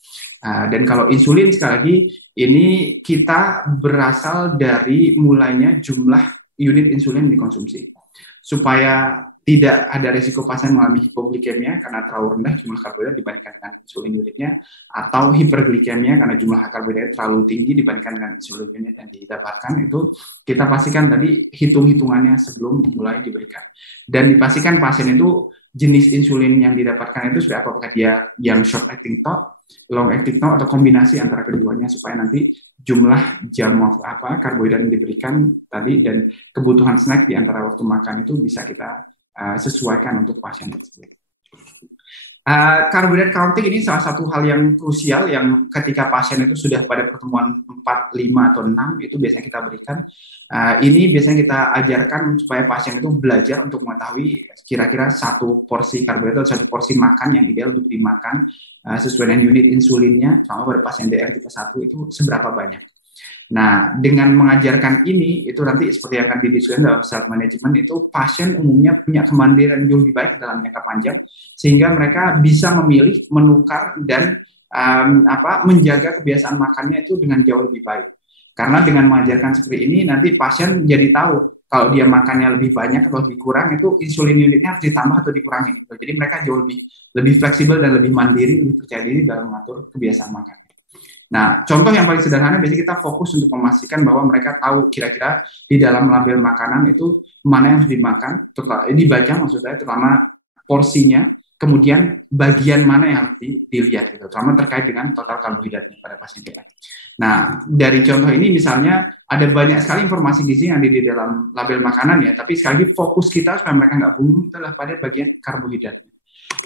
Dan kalau insulin sekali lagi ini kita berasal dari mulainya jumlah unit insulin dikonsumsi supaya tidak ada risiko pasien mengalami hipoglikemia karena terlalu rendah jumlah karbohidrat dibandingkan dengan insulin unitnya atau hiperglikemia karena jumlah karbohidrat terlalu tinggi dibandingkan dengan insulin unit yang didapatkan. Itu kita pastikan tadi hitung-hitungannya sebelum mulai diberikan dan dipastikan pasien itu jenis insulin yang didapatkan itu sudah apakah dia yang short acting toh, long acting toh, atau kombinasi antara keduanya supaya nanti jumlah jam karbohidrat yang diberikan tadi dan kebutuhan snack di antara waktu makan itu bisa kita sesuaikan untuk pasien tersebut. Karbohidrat counting ini salah satu hal yang krusial yang ketika pasien itu sudah pada pertemuan 4, 5, atau 6 itu biasanya kita berikan. Ini biasanya kita ajarkan supaya pasien itu belajar untuk mengetahui kira-kira satu porsi karbohidrat atau satu porsi makan yang ideal untuk dimakan sesuai dengan unit insulinnya, sama pada pasien DR tipe 1 itu seberapa banyak. Nah, dengan mengajarkan ini, itu nanti seperti yang akan didiskusikan dalam self management itu pasien umumnya punya kemandirian yang lebih baik dalam jangka panjang, sehingga mereka bisa memilih, menukar, dan menjaga kebiasaan makannya itu dengan jauh lebih baik. Karena dengan mengajarkan seperti ini, nanti pasien jadi tahu kalau dia makannya lebih banyak atau lebih kurang, itu insulin unitnya harus ditambah atau dikurangi. Gitu. Jadi mereka jauh lebih fleksibel dan lebih mandiri, lebih percaya diri dalam mengatur kebiasaan makannya. Nah, contoh yang paling sederhana biasanya kita fokus untuk memastikan bahwa mereka tahu kira-kira di dalam label makanan itu mana yang harus dimakan, dibaca maksud saya, terutama porsinya, kemudian bagian mana yang harus dilihat, gitu, terutama terkait dengan total karbohidratnya pada pasien kita. Nah, dari contoh ini misalnya ada banyak sekali informasi gizi yang ada di dalam label makanan ya, tapi sekali lagi fokus kita supaya mereka nggak bingung itu adalah pada bagian karbohidratnya.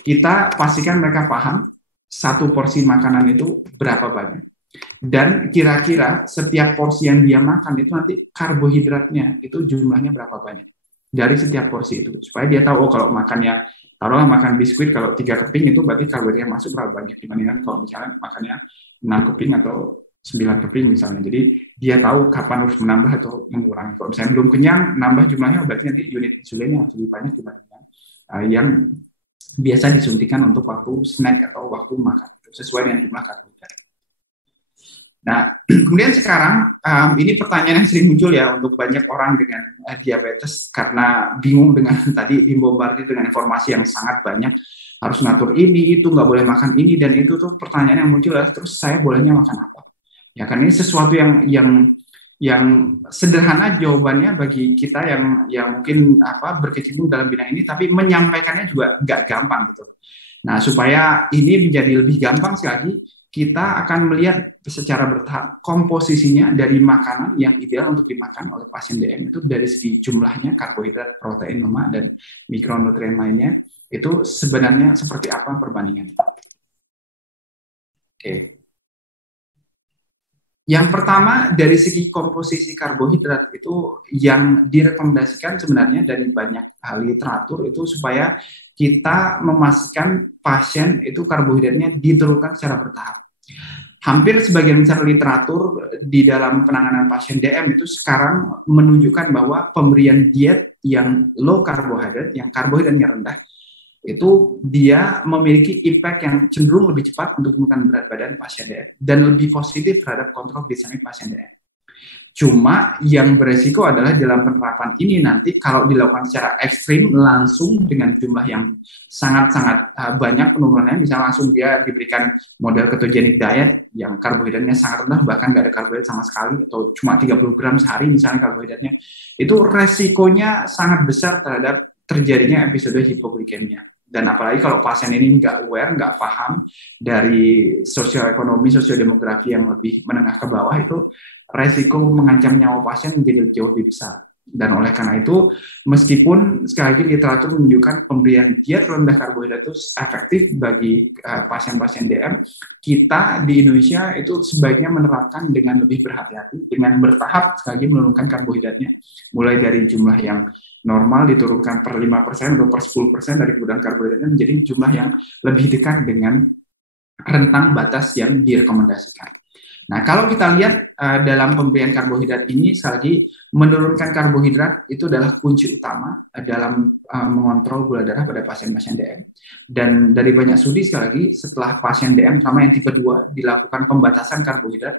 Kita pastikan mereka paham satu porsi makanan itu berapa banyak. Dan kira-kira setiap porsi yang dia makan itu nanti karbohidratnya itu jumlahnya berapa banyak dari setiap porsi itu. Supaya dia tahu, kalau makannya, taruhlah makan biskuit, kalau 3 keping itu berarti karbohidrat yang masuk berapa banyak dibandingkan kalau misalnya makannya 6 keping atau 9 keping misalnya. Jadi dia tahu kapan harus menambah atau mengurangi. Kalau misalnya belum kenyang, nambah jumlahnya berarti nanti unit insulinnya harus lebih banyak dibandingkan yang biasa disuntikan untuk waktu snack atau waktu makan, sesuai dengan jumlah karbohidrat. Nah, kemudian sekarang ini pertanyaan yang sering muncul ya untuk banyak orang dengan diabetes karena bingung dengan tadi dibombardir dengan informasi yang sangat banyak, harus ngatur ini, itu, nggak boleh makan ini dan itu tuh pertanyaan yang muncul ya, terus saya bolehnya makan apa? Ya kan ini sesuatu yang sederhana jawabannya bagi kita yang mungkin berkecimpung dalam bidang ini, tapi menyampaikannya juga nggak gampang gitu. Nah, supaya ini menjadi lebih gampang sekali lagi, kita akan melihat secara bertahap komposisinya dari makanan yang ideal untuk dimakan oleh pasien DM itu dari segi jumlahnya, karbohidrat, protein, lemak, dan mikronutrien lainnya, itu sebenarnya seperti apa perbandingannya. Oke. Yang pertama, dari segi komposisi karbohidrat itu yang direkomendasikan sebenarnya dari banyak literatur itu supaya kita memastikan pasien itu karbohidratnya diturunkan secara bertahap. Hampir sebagian besar literatur di dalam penanganan pasien DM itu sekarang menunjukkan bahwa pemberian diet yang low karbohidrat, yang karbohidratnya rendah, itu dia memiliki impact yang cenderung lebih cepat untuk menurunkan berat badan pasien DM dan lebih positif terhadap kontrol gliksemik pasien DM. Cuma yang beresiko adalah dalam penerapan ini nanti kalau dilakukan secara ekstrim langsung dengan jumlah yang sangat-sangat banyak penurunannya, misalnya langsung dia diberikan model ketogenic diet yang karbohidratnya sangat rendah, bahkan nggak ada karbohidrat sama sekali, atau cuma 30 gram sehari misalnya karbohidratnya, itu resikonya sangat besar terhadap terjadinya episode hipoglikemia. Dan apalagi kalau pasien ini nggak aware, nggak paham dari sosial ekonomi, sosiodemografi yang lebih menengah ke bawah, itu resiko mengancam nyawa pasien menjadi jauh lebih besar. Dan oleh karena itu, meskipun sekali lagi literatur menunjukkan pemberian diet rendah karbohidrat itu efektif bagi pasien-pasien DM, kita di Indonesia itu sebaiknya menerapkan dengan lebih berhati-hati, dengan bertahap sekali lagi menurunkan karbohidratnya, mulai dari jumlah yang normal diturunkan per 5% atau per 10% dari kebutuhan karbohidratnya menjadi jumlah yang lebih dekat dengan rentang batas yang direkomendasikan. Nah, kalau kita lihat dalam pemberian karbohidrat ini, sekali lagi menurunkan karbohidrat itu adalah kunci utama dalam mengontrol gula darah pada pasien-pasien DM. Dan dari banyak studi, sekali lagi, setelah pasien DM, terutama yang tipe 2, dilakukan pembatasan karbohidrat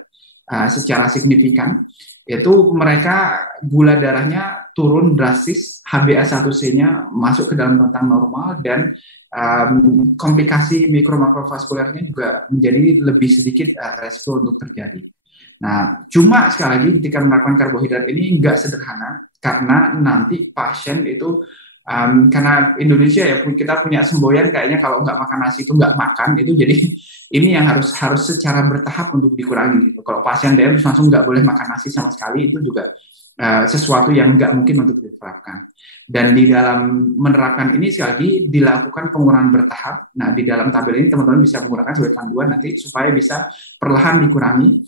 secara signifikan, itu mereka gula darahnya turun drastis, HbA1c-nya masuk ke dalam rentang normal, dan komplikasi mikro-makrovaskulernya juga menjadi lebih sedikit resiko untuk terjadi. Nah, cuma sekali lagi ketika melakukan karbohidrat ini nggak sederhana, karena nanti pasien itu karena Indonesia ya kita punya semboyan kayaknya kalau nggak makan nasi itu nggak makan, itu jadi ini yang harus secara bertahap untuk dikurangi gitu. Kalau pasien DM langsung nggak boleh makan nasi sama sekali, itu juga sesuatu yang nggak mungkin untuk diterapkan. Dan di dalam menerapkan ini sekali lagi dilakukan pengurangan bertahap. Nah, di dalam tabel ini teman-teman bisa menggunakan sebagai panduan nanti supaya bisa perlahan dikurangi.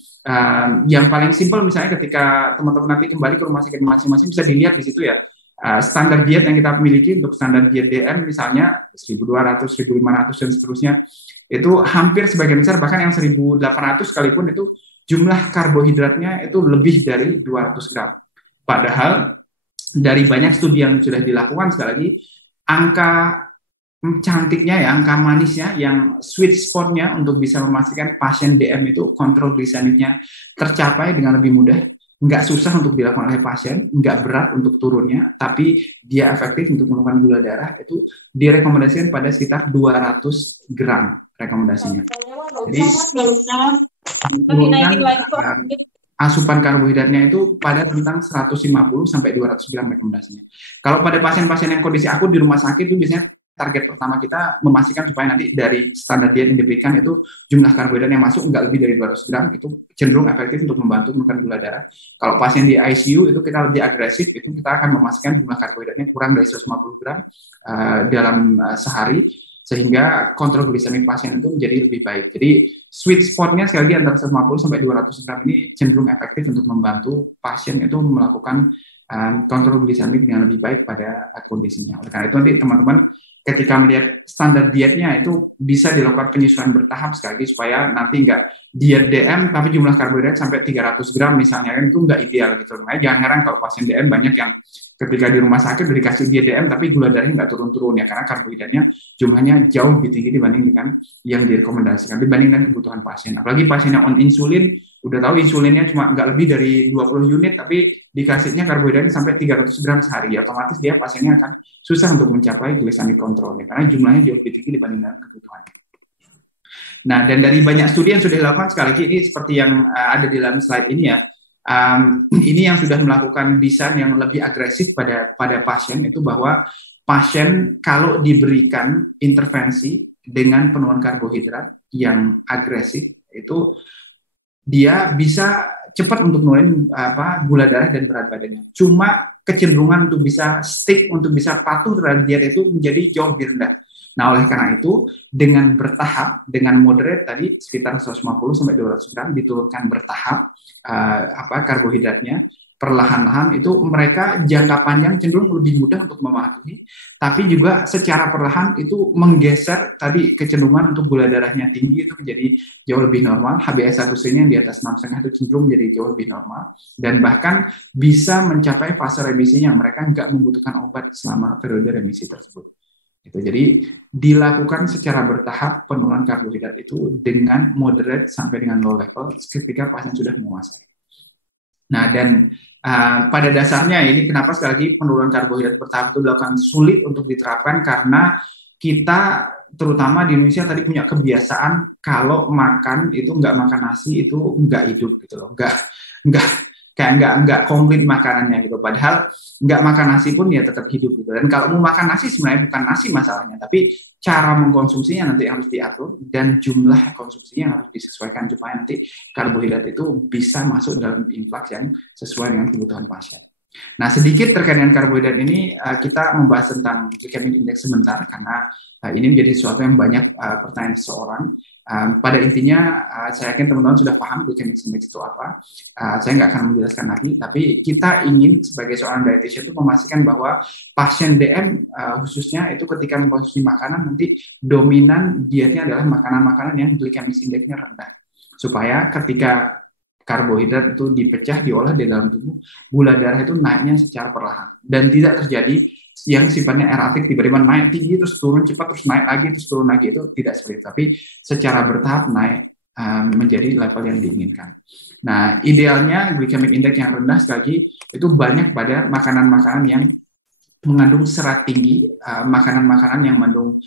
Yang paling simpel misalnya ketika teman-teman nanti kembali ke rumah sakit masing-masing bisa dilihat di situ ya. Standar diet yang kita miliki untuk standar diet DM misalnya 1200, 1500 dan seterusnya, itu hampir sebagian besar, bahkan yang 1800 sekalipun itu jumlah karbohidratnya itu lebih dari 200 gram. Padahal dari banyak studi yang sudah dilakukan, sekali lagi angka cantiknya ya, angka manisnya yang sweet spotnya untuk bisa memastikan pasien DM itu kontrol glisemiknya tercapai dengan lebih mudah, nggak susah untuk dilakukan oleh pasien, nggak berat untuk turunnya, tapi dia efektif untuk menurunkan gula darah, itu direkomendasikan pada sekitar 200 gram rekomendasinya. Jadi menurunkan asupan karbohidratnya itu pada rentang 150 sampai 200 gram rekomendasinya. Kalau pada pasien-pasien yang kondisi akut di rumah sakit itu biasanya target pertama kita memastikan supaya nanti dari standar diet yang diberikan itu jumlah karbohidrat yang masuk nggak lebih dari 200 gram, itu cenderung efektif untuk membantu menurunkan gula darah. Kalau pasien di ICU itu kita lebih agresif, itu kita akan memastikan jumlah karbohidratnya kurang dari 150 gram dalam sehari, sehingga kontrol glisemik pasien itu menjadi lebih baik. Jadi sweet spotnya sekali lagi antara 150 sampai 200 gram ini cenderung efektif untuk membantu pasien itu melakukan kontrol glisemik dengan lebih baik pada kondisinya. Oleh karena itu nanti teman-teman ketika melihat standar dietnya itu bisa dilakukan penyesuaian bertahap sekali lagi, supaya nanti nggak diet DM tapi jumlah karbohidrat sampai 300 gram misalnya, kan itu nggak ideal gitu. Nah, jangan heran kalau pasien DM banyak yang ketika di rumah sakit udah dikasih diet DM tapi gula darahnya nggak turun-turun ya, karena karbohidratnya jumlahnya jauh lebih tinggi dibanding dengan yang direkomendasikan, dibanding dengan kebutuhan pasien. Apalagi pasien yang on insulin, udah tahu insulinnya cuma nggak lebih dari 20 unit tapi dikasihnya karbohidratnya sampai 300 gram sehari, ya otomatis dia pasiennya akan susah untuk mencapai glycemic control ya, karena jumlahnya jauh lebih tinggi dibanding dengan kebutuhan. Nah, dan dari banyak studi yang sudah dilakukan, sekali lagi ini seperti yang ada di dalam slide ini ya, ini yang sudah melakukan desain yang lebih agresif pada pasien, itu bahwa pasien kalau diberikan intervensi dengan penurunan karbohidrat yang agresif, itu dia bisa cepat untuk nurunin gula darah dan berat badannya. Cuma kecenderungan untuk bisa stick, untuk bisa patuh terhadap diet itu menjadi jauh lebih rendah. Nah, oleh karena itu dengan bertahap, dengan moderate tadi sekitar 150 sampai 200 gram diturunkan bertahap karbohidratnya perlahan-lahan, itu mereka jangka panjang cenderung lebih mudah untuk mematuhi, tapi juga secara perlahan itu menggeser tadi kecenderungan untuk gula darahnya tinggi itu menjadi jauh lebih normal, HbA1c-nya di atas 6,5 itu cenderung menjadi jauh lebih normal, dan bahkan bisa mencapai fase remisi yang mereka nggak membutuhkan obat selama periode remisi tersebut. Gitu. Jadi dilakukan secara bertahap penurunan karbohidrat itu dengan moderate sampai dengan low level ketika pasien sudah menguasai. Nah, dan pada dasarnya ini kenapa sekali lagi penurunan karbohidrat bertahap itu dilakukan sulit untuk diterapkan karena kita terutama di Indonesia tadi punya kebiasaan kalau makan itu nggak makan nasi itu nggak hidup gitu loh, nggak kayak nggak komplit makanannya gitu. Padahal nggak makan nasi pun ya tetap hidup gitu. Dan kalau mau makan nasi sebenarnya bukan nasi masalahnya, tapi cara mengkonsumsinya nanti harus diatur dan jumlah konsumsinya harus disesuaikan supaya nanti karbohidrat itu bisa masuk dalam influx yang sesuai dengan kebutuhan pasien. Nah, sedikit terkait dengan karbohidrat ini, kita membahas tentang glycemic index sebentar, karena ini menjadi sesuatu yang banyak pertanyaan seseorang. Pada intinya, saya yakin teman-teman sudah paham glycemic index itu apa. Saya nggak akan menjelaskan lagi, tapi kita ingin sebagai seorang dietitian itu memastikan bahwa pasien DM khususnya itu ketika mengkonsumsi makanan, nanti dominan dietnya adalah makanan-makanan yang glycemic index-nya rendah. Supaya ketika karbohidrat itu dipecah, diolah di dalam tubuh, gula darah itu naiknya secara perlahan dan tidak terjadi yang sifatnya eratik, tiba-tiba naik tinggi terus turun cepat terus naik lagi terus turun lagi, itu tidak seperti itu, tapi secara bertahap naik menjadi level yang diinginkan. Nah, idealnya glycemic index yang rendah sekali lagi itu banyak pada makanan-makanan yang mengandung serat tinggi, makanan-makanan yang mengandung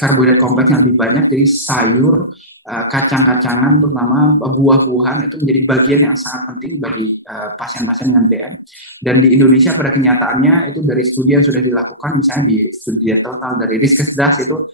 karbohidrat kompleks yang lebih banyak, jadi sayur, kacang-kacangan, terutama buah-buahan itu menjadi bagian yang sangat penting bagi pasien-pasien dengan DM. Dan di Indonesia pada kenyataannya itu dari studi yang sudah dilakukan, misalnya di studi total dari Riskesdas itu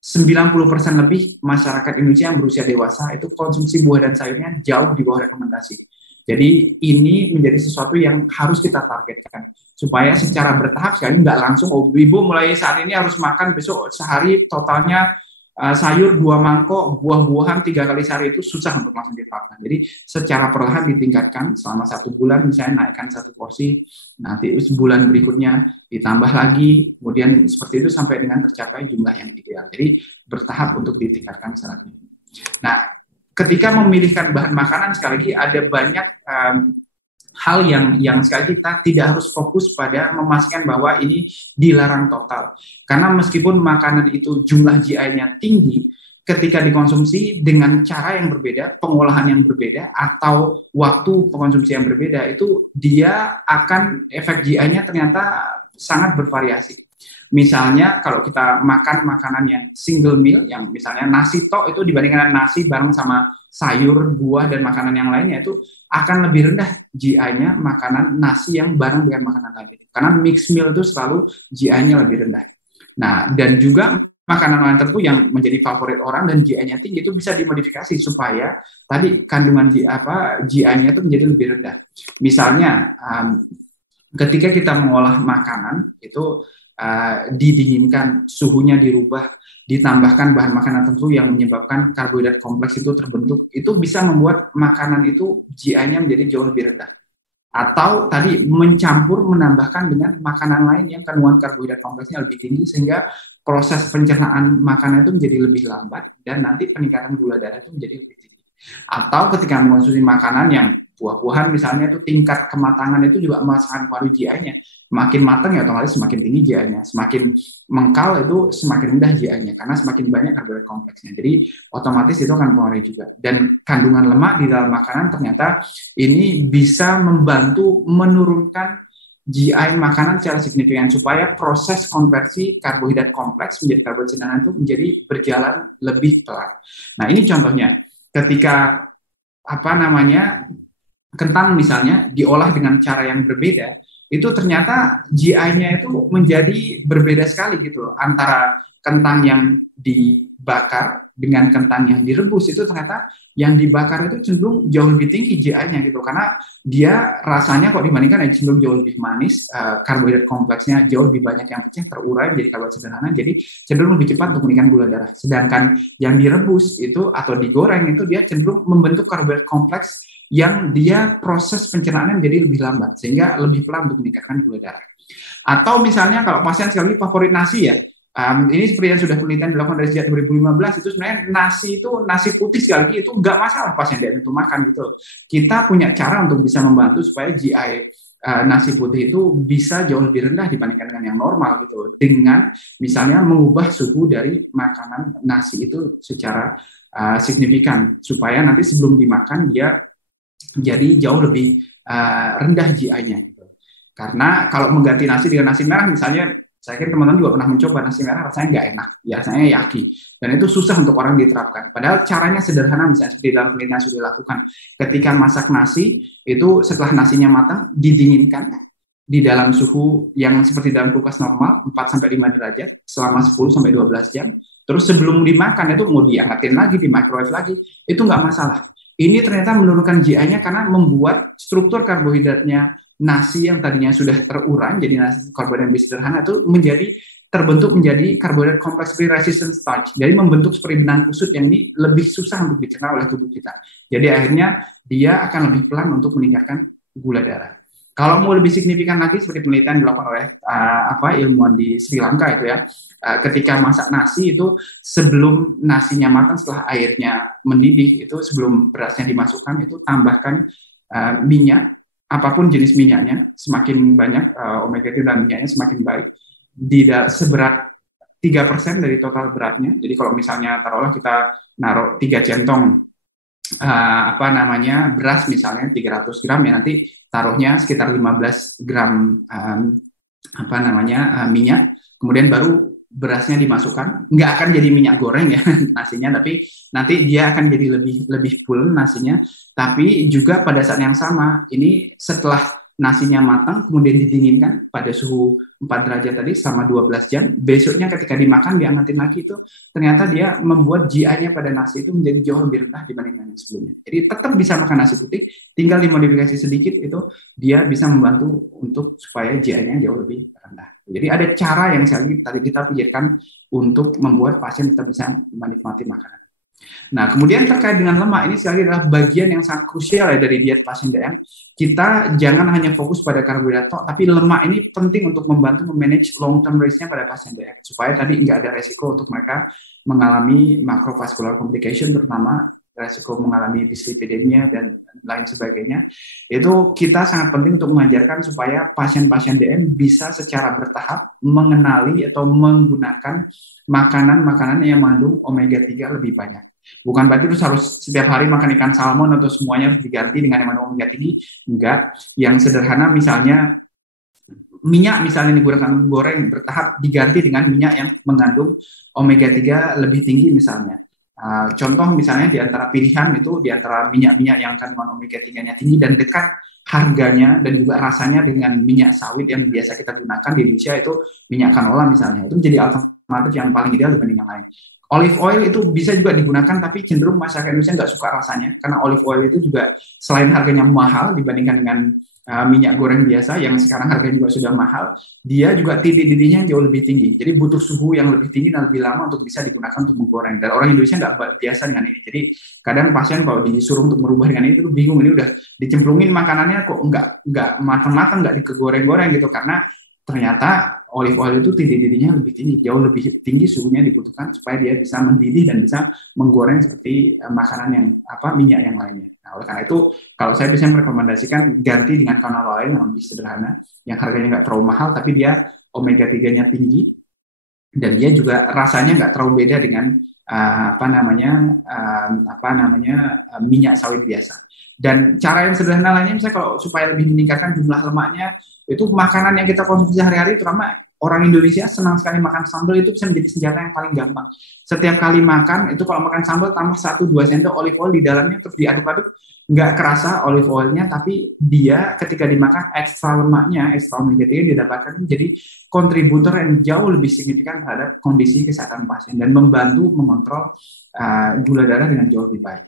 90% lebih masyarakat Indonesia yang berusia dewasa itu konsumsi buah dan sayurnya jauh di bawah rekomendasi. Jadi ini menjadi sesuatu yang harus kita targetkan supaya secara bertahap sekali, nggak langsung ibu mulai saat ini harus makan besok sehari totalnya sayur 2 mangkok, buah-buahan 3 kali sehari, itu susah untuk langsung diterapkan. Jadi secara perlahan ditingkatkan selama 1 bulan, misalnya naikkan 1 porsi, nanti sebulan berikutnya ditambah lagi, kemudian seperti itu sampai dengan tercapai jumlah yang ideal. Jadi bertahap untuk ditingkatkan syaratnya. Nah, ketika memilihkan bahan makanan sekali lagi ada banyak hal yang sekali kita tidak harus fokus pada memastikan bahwa ini dilarang total. Karena meskipun makanan itu jumlah GI-nya tinggi, ketika dikonsumsi dengan cara yang berbeda, pengolahan yang berbeda, atau waktu pengonsumsi yang berbeda, itu dia akan efek GI-nya ternyata sangat bervariasi. Misalnya kalau kita makan makanan yang single meal, yang misalnya nasi tok itu dibandingkan nasi bareng sama sayur, buah, dan makanan yang lainnya, itu akan lebih rendah GI-nya makanan nasi yang bareng dengan makanan lain. Karena mixed meal itu selalu GI-nya lebih rendah. Nah, dan juga makanan tertentu yang menjadi favorit orang dan GI-nya tinggi itu bisa dimodifikasi supaya tadi kandungan GI-nya itu menjadi lebih rendah. Misalnya, ketika kita mengolah makanan itu didinginkan, suhunya dirubah, ditambahkan bahan makanan tertentu yang menyebabkan karbohidrat kompleks itu terbentuk, itu bisa membuat makanan itu GI-nya menjadi jauh lebih rendah. Atau tadi mencampur, menambahkan dengan makanan lain yang kandungan karbohidrat kompleksnya lebih tinggi, sehingga proses pencernaan makanan itu menjadi lebih lambat dan nanti peningkatan gula darah itu menjadi lebih tinggi. Atau ketika mengonsumsi makanan yang buah-buahan misalnya, itu tingkat kematangan itu juga sangat mempengaruhi GI-nya. Semakin matang ya otomatis semakin tinggi GI-nya, semakin mengkal itu semakin rendah GI-nya karena semakin banyak karbohidrat kompleksnya. Jadi otomatis itu akan mempengaruhi juga. Dan kandungan lemak di dalam makanan ternyata ini bisa membantu menurunkan GI makanan secara signifikan supaya proses konversi karbohidrat kompleks menjadi karbohidrat sederhana itu menjadi berjalan lebih pelan. Nah, ini contohnya ketika kentang misalnya diolah dengan cara yang berbeda, itu ternyata GI-nya itu menjadi berbeda sekali gitu loh. Antara kentang yang dibakar dengan kentang yang direbus, itu ternyata yang dibakar itu cenderung jauh lebih tinggi GI-nya gitu, karena dia rasanya kok dibandingkan yang cenderung jauh lebih manis, karbohidrat kompleksnya jauh lebih banyak yang pecah terurai menjadi karbohidrat sederhana, jadi cenderung lebih cepat untuk meningkatkan gula darah. Sedangkan yang direbus itu atau digoreng itu dia cenderung membentuk karbohidrat kompleks yang dia proses pencernaannya menjadi lebih lambat sehingga lebih pelan untuk meningkatkan gula darah. Atau misalnya kalau pasien sekali favorit nasi ya, ini seperti yang sudah penelitian dilakukan dari sejak 2015, itu sebenarnya nasi putih sekali lagi itu nggak masalah pasien DM itu makan gitu. Kita punya cara untuk bisa membantu supaya GI nasi putih itu bisa jauh lebih rendah dibandingkan dengan yang normal gitu, dengan misalnya mengubah suhu dari makanan nasi itu secara signifikan supaya nanti sebelum dimakan dia jadi jauh lebih rendah GI-nya gitu. Karena kalau mengganti nasi dengan nasi merah misalnya, saya kira teman-teman juga pernah mencoba nasi merah rasanya nggak enak, biasanya yaki, dan itu susah untuk orang diterapkan. Padahal caranya sederhana, misalnya seperti dalam penelitian sudah dilakukan. Ketika masak nasi itu setelah nasinya matang didinginkan di dalam suhu yang seperti dalam kulkas normal 4-5 derajat selama 10-12 jam. Terus sebelum dimakan itu mau diangkatin lagi, di microwave lagi, itu nggak masalah. Ini ternyata menurunkan GI-nya karena membuat struktur karbohidratnya nasi yang tadinya sudah terurai jadi nasi karbohidrat yang sederhana itu terbentuk menjadi karbohidrat kompleks resistant starch. Jadi membentuk seperti benang kusut yang ini lebih susah untuk dicerna oleh tubuh kita. Jadi akhirnya dia akan lebih pelan untuk meningkatkan gula darah. Kalau mau lebih signifikan lagi seperti penelitian dilakukan oleh ilmuwan di Sri Lanka itu ya, ketika masak nasi itu sebelum nasinya matang setelah airnya mendidih itu sebelum berasnya dimasukkan itu tambahkan minyak. Apapun jenis minyaknya, semakin banyak omega 3 dan minyaknya semakin baik. Seberat 3% dari total beratnya. Jadi kalau misalnya taruhlah kita naruh 3 centong beras misalnya 300 gram ya nanti taruhnya sekitar 15 gram minyak. Kemudian baru berasnya dimasukkan, nggak akan jadi minyak goreng ya nasinya, tapi nanti dia akan jadi lebih full nasinya. Tapi juga pada saat yang sama, ini setelah nasinya matang, kemudian didinginkan pada suhu 4 derajat tadi selama 12 jam, besoknya ketika dimakan, diangkatin lagi itu, ternyata dia membuat GI-nya pada nasi itu menjadi jauh lebih rendah dibandingkan yang sebelumnya. Jadi tetap bisa makan nasi putih, tinggal dimodifikasi sedikit itu, dia bisa membantu untuk supaya GI-nya jauh lebih rendah. Jadi ada cara yang tadi kita pikirkan untuk membuat pasien tetap bisa menikmati makanan. Nah, kemudian terkait dengan lemak, ini sekali adalah bagian yang sangat krusial ya dari diet pasien DM. Kita jangan hanya fokus pada karbohidrat, tapi lemak ini penting untuk membantu memanage long-term risk-nya pada pasien DM. Supaya tadi nggak ada resiko untuk mereka mengalami macrovascular complication, terutama resiko mengalami dyslipidemia dan lain sebagainya. Itu kita sangat penting untuk mengajarkan supaya pasien-pasien DM bisa secara bertahap mengenali atau menggunakan makanan-makanan yang mengandung omega 3 lebih banyak. Bukan berarti terus harus setiap hari makan ikan salmon atau semuanya harus diganti dengan yang mengandung omega tinggi. Enggak. Yang sederhana misalnya minyak misalnya digunakan goreng bertahap diganti dengan minyak yang mengandung omega 3 lebih tinggi misalnya. Contoh misalnya di antara pilihan itu di antara minyak-minyak yang kandungan omega 3-nya tinggi dan dekat harganya dan juga rasanya dengan minyak sawit yang biasa kita gunakan di Indonesia itu minyak canola misalnya. Itu menjadi alternatif yang paling ideal dibanding yang lain. Olive oil itu bisa juga digunakan tapi cenderung masyarakat Indonesia nggak suka rasanya karena olive oil itu juga selain harganya mahal dibandingkan dengan minyak goreng biasa yang sekarang harganya juga sudah mahal, dia juga titik-titiknya jauh lebih tinggi. Jadi butuh suhu yang lebih tinggi dan lebih lama untuk bisa digunakan untuk menggoreng. Dan orang Indonesia nggak biasa dengan ini. Jadi kadang pasien kalau disuruh untuk merubah dengan ini itu bingung. Ini udah dicemplungin makanannya kok nggak matang-matang, nggak digoreng-goreng gitu karena ternyata olive oil itu titik-titiknya lebih tinggi, jauh lebih tinggi suhunya dibutuhkan supaya dia bisa mendidih dan bisa menggoreng seperti makanan yang minyak yang lainnya. Nah, oleh karena itu kalau saya bisa merekomendasikan ganti dengan canola oil yang lebih sederhana, yang harganya nggak terlalu mahal tapi dia omega 3-nya tinggi dan dia juga rasanya nggak terlalu beda dengan minyak sawit biasa. Dan cara yang sederhana lainnya misalnya kalau supaya lebih meningkatkan jumlah lemaknya itu makanan yang kita konsumsi sehari-hari terutama orang Indonesia senang sekali makan sambal itu bisa menjadi senjata yang paling gampang. Setiap kali makan itu kalau makan sambal tambah 1-2 sendok olive oil di dalamnya terus diaduk-aduk nggak kerasa olive oilnya tapi dia ketika dimakan ekstra lemaknya, ekstra omega 3 didapatkan menjadi kontributor yang jauh lebih signifikan terhadap kondisi kesehatan pasien dan membantu mengontrol gula darah dengan jauh lebih baik.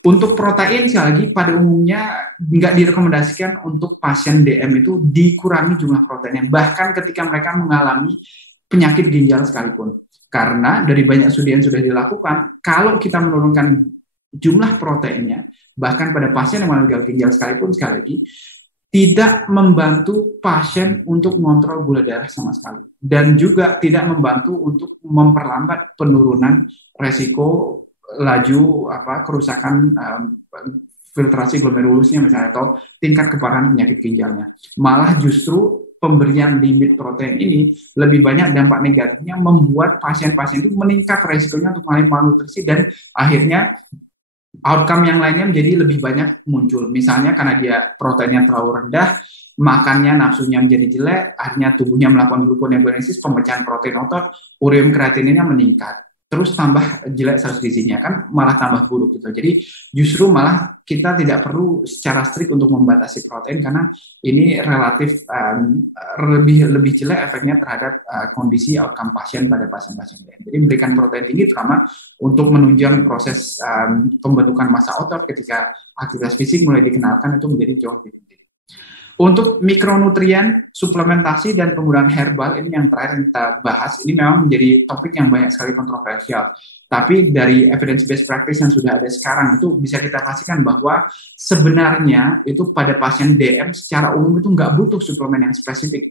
Untuk protein sekali lagi pada umumnya nggak direkomendasikan untuk pasien DM itu dikurangi jumlah proteinnya bahkan ketika mereka mengalami penyakit ginjal sekalipun karena dari banyak studi yang sudah dilakukan kalau kita menurunkan jumlah proteinnya bahkan pada pasien yang mengalami ginjal sekalipun sekali lagi tidak membantu pasien untuk mengontrol gula darah sama sekali dan juga tidak membantu untuk memperlambat penurunan resiko laju kerusakan filtrasi glomerulusnya misalnya atau tingkat keparahan penyakit ginjalnya. Malah justru pemberian limit protein ini lebih banyak dampak negatifnya membuat pasien-pasien itu meningkat resikonya untuk mengalami malnutrisi dan akhirnya outcome yang lainnya menjadi lebih banyak muncul. Misalnya karena dia proteinnya terlalu rendah, makannya nafsunya menjadi jelek, akhirnya tubuhnya melakukan gluconeogenesis, pemecahan protein otot, ureum kreatininnya meningkat. Terus tambah jelek sel gizinya, kan malah tambah buruk gitu. Jadi justru malah kita tidak perlu secara strict untuk membatasi protein karena ini relatif lebih jelek efeknya terhadap kondisi outcome pasien pada pasien-pasien lain. Jadi memberikan protein tinggi terutama untuk menunjang proses pembentukan massa otot ketika aktivitas fisik mulai dikenalkan itu menjadi jauh lebih penting. Untuk mikronutrien, suplementasi, dan penggunaan herbal, ini yang terakhir yang kita bahas, ini memang menjadi topik yang banyak sekali kontroversial. Tapi dari evidence-based practice yang sudah ada sekarang, itu bisa kita pastikan bahwa sebenarnya itu pada pasien DM secara umum itu nggak butuh suplemen yang spesifik.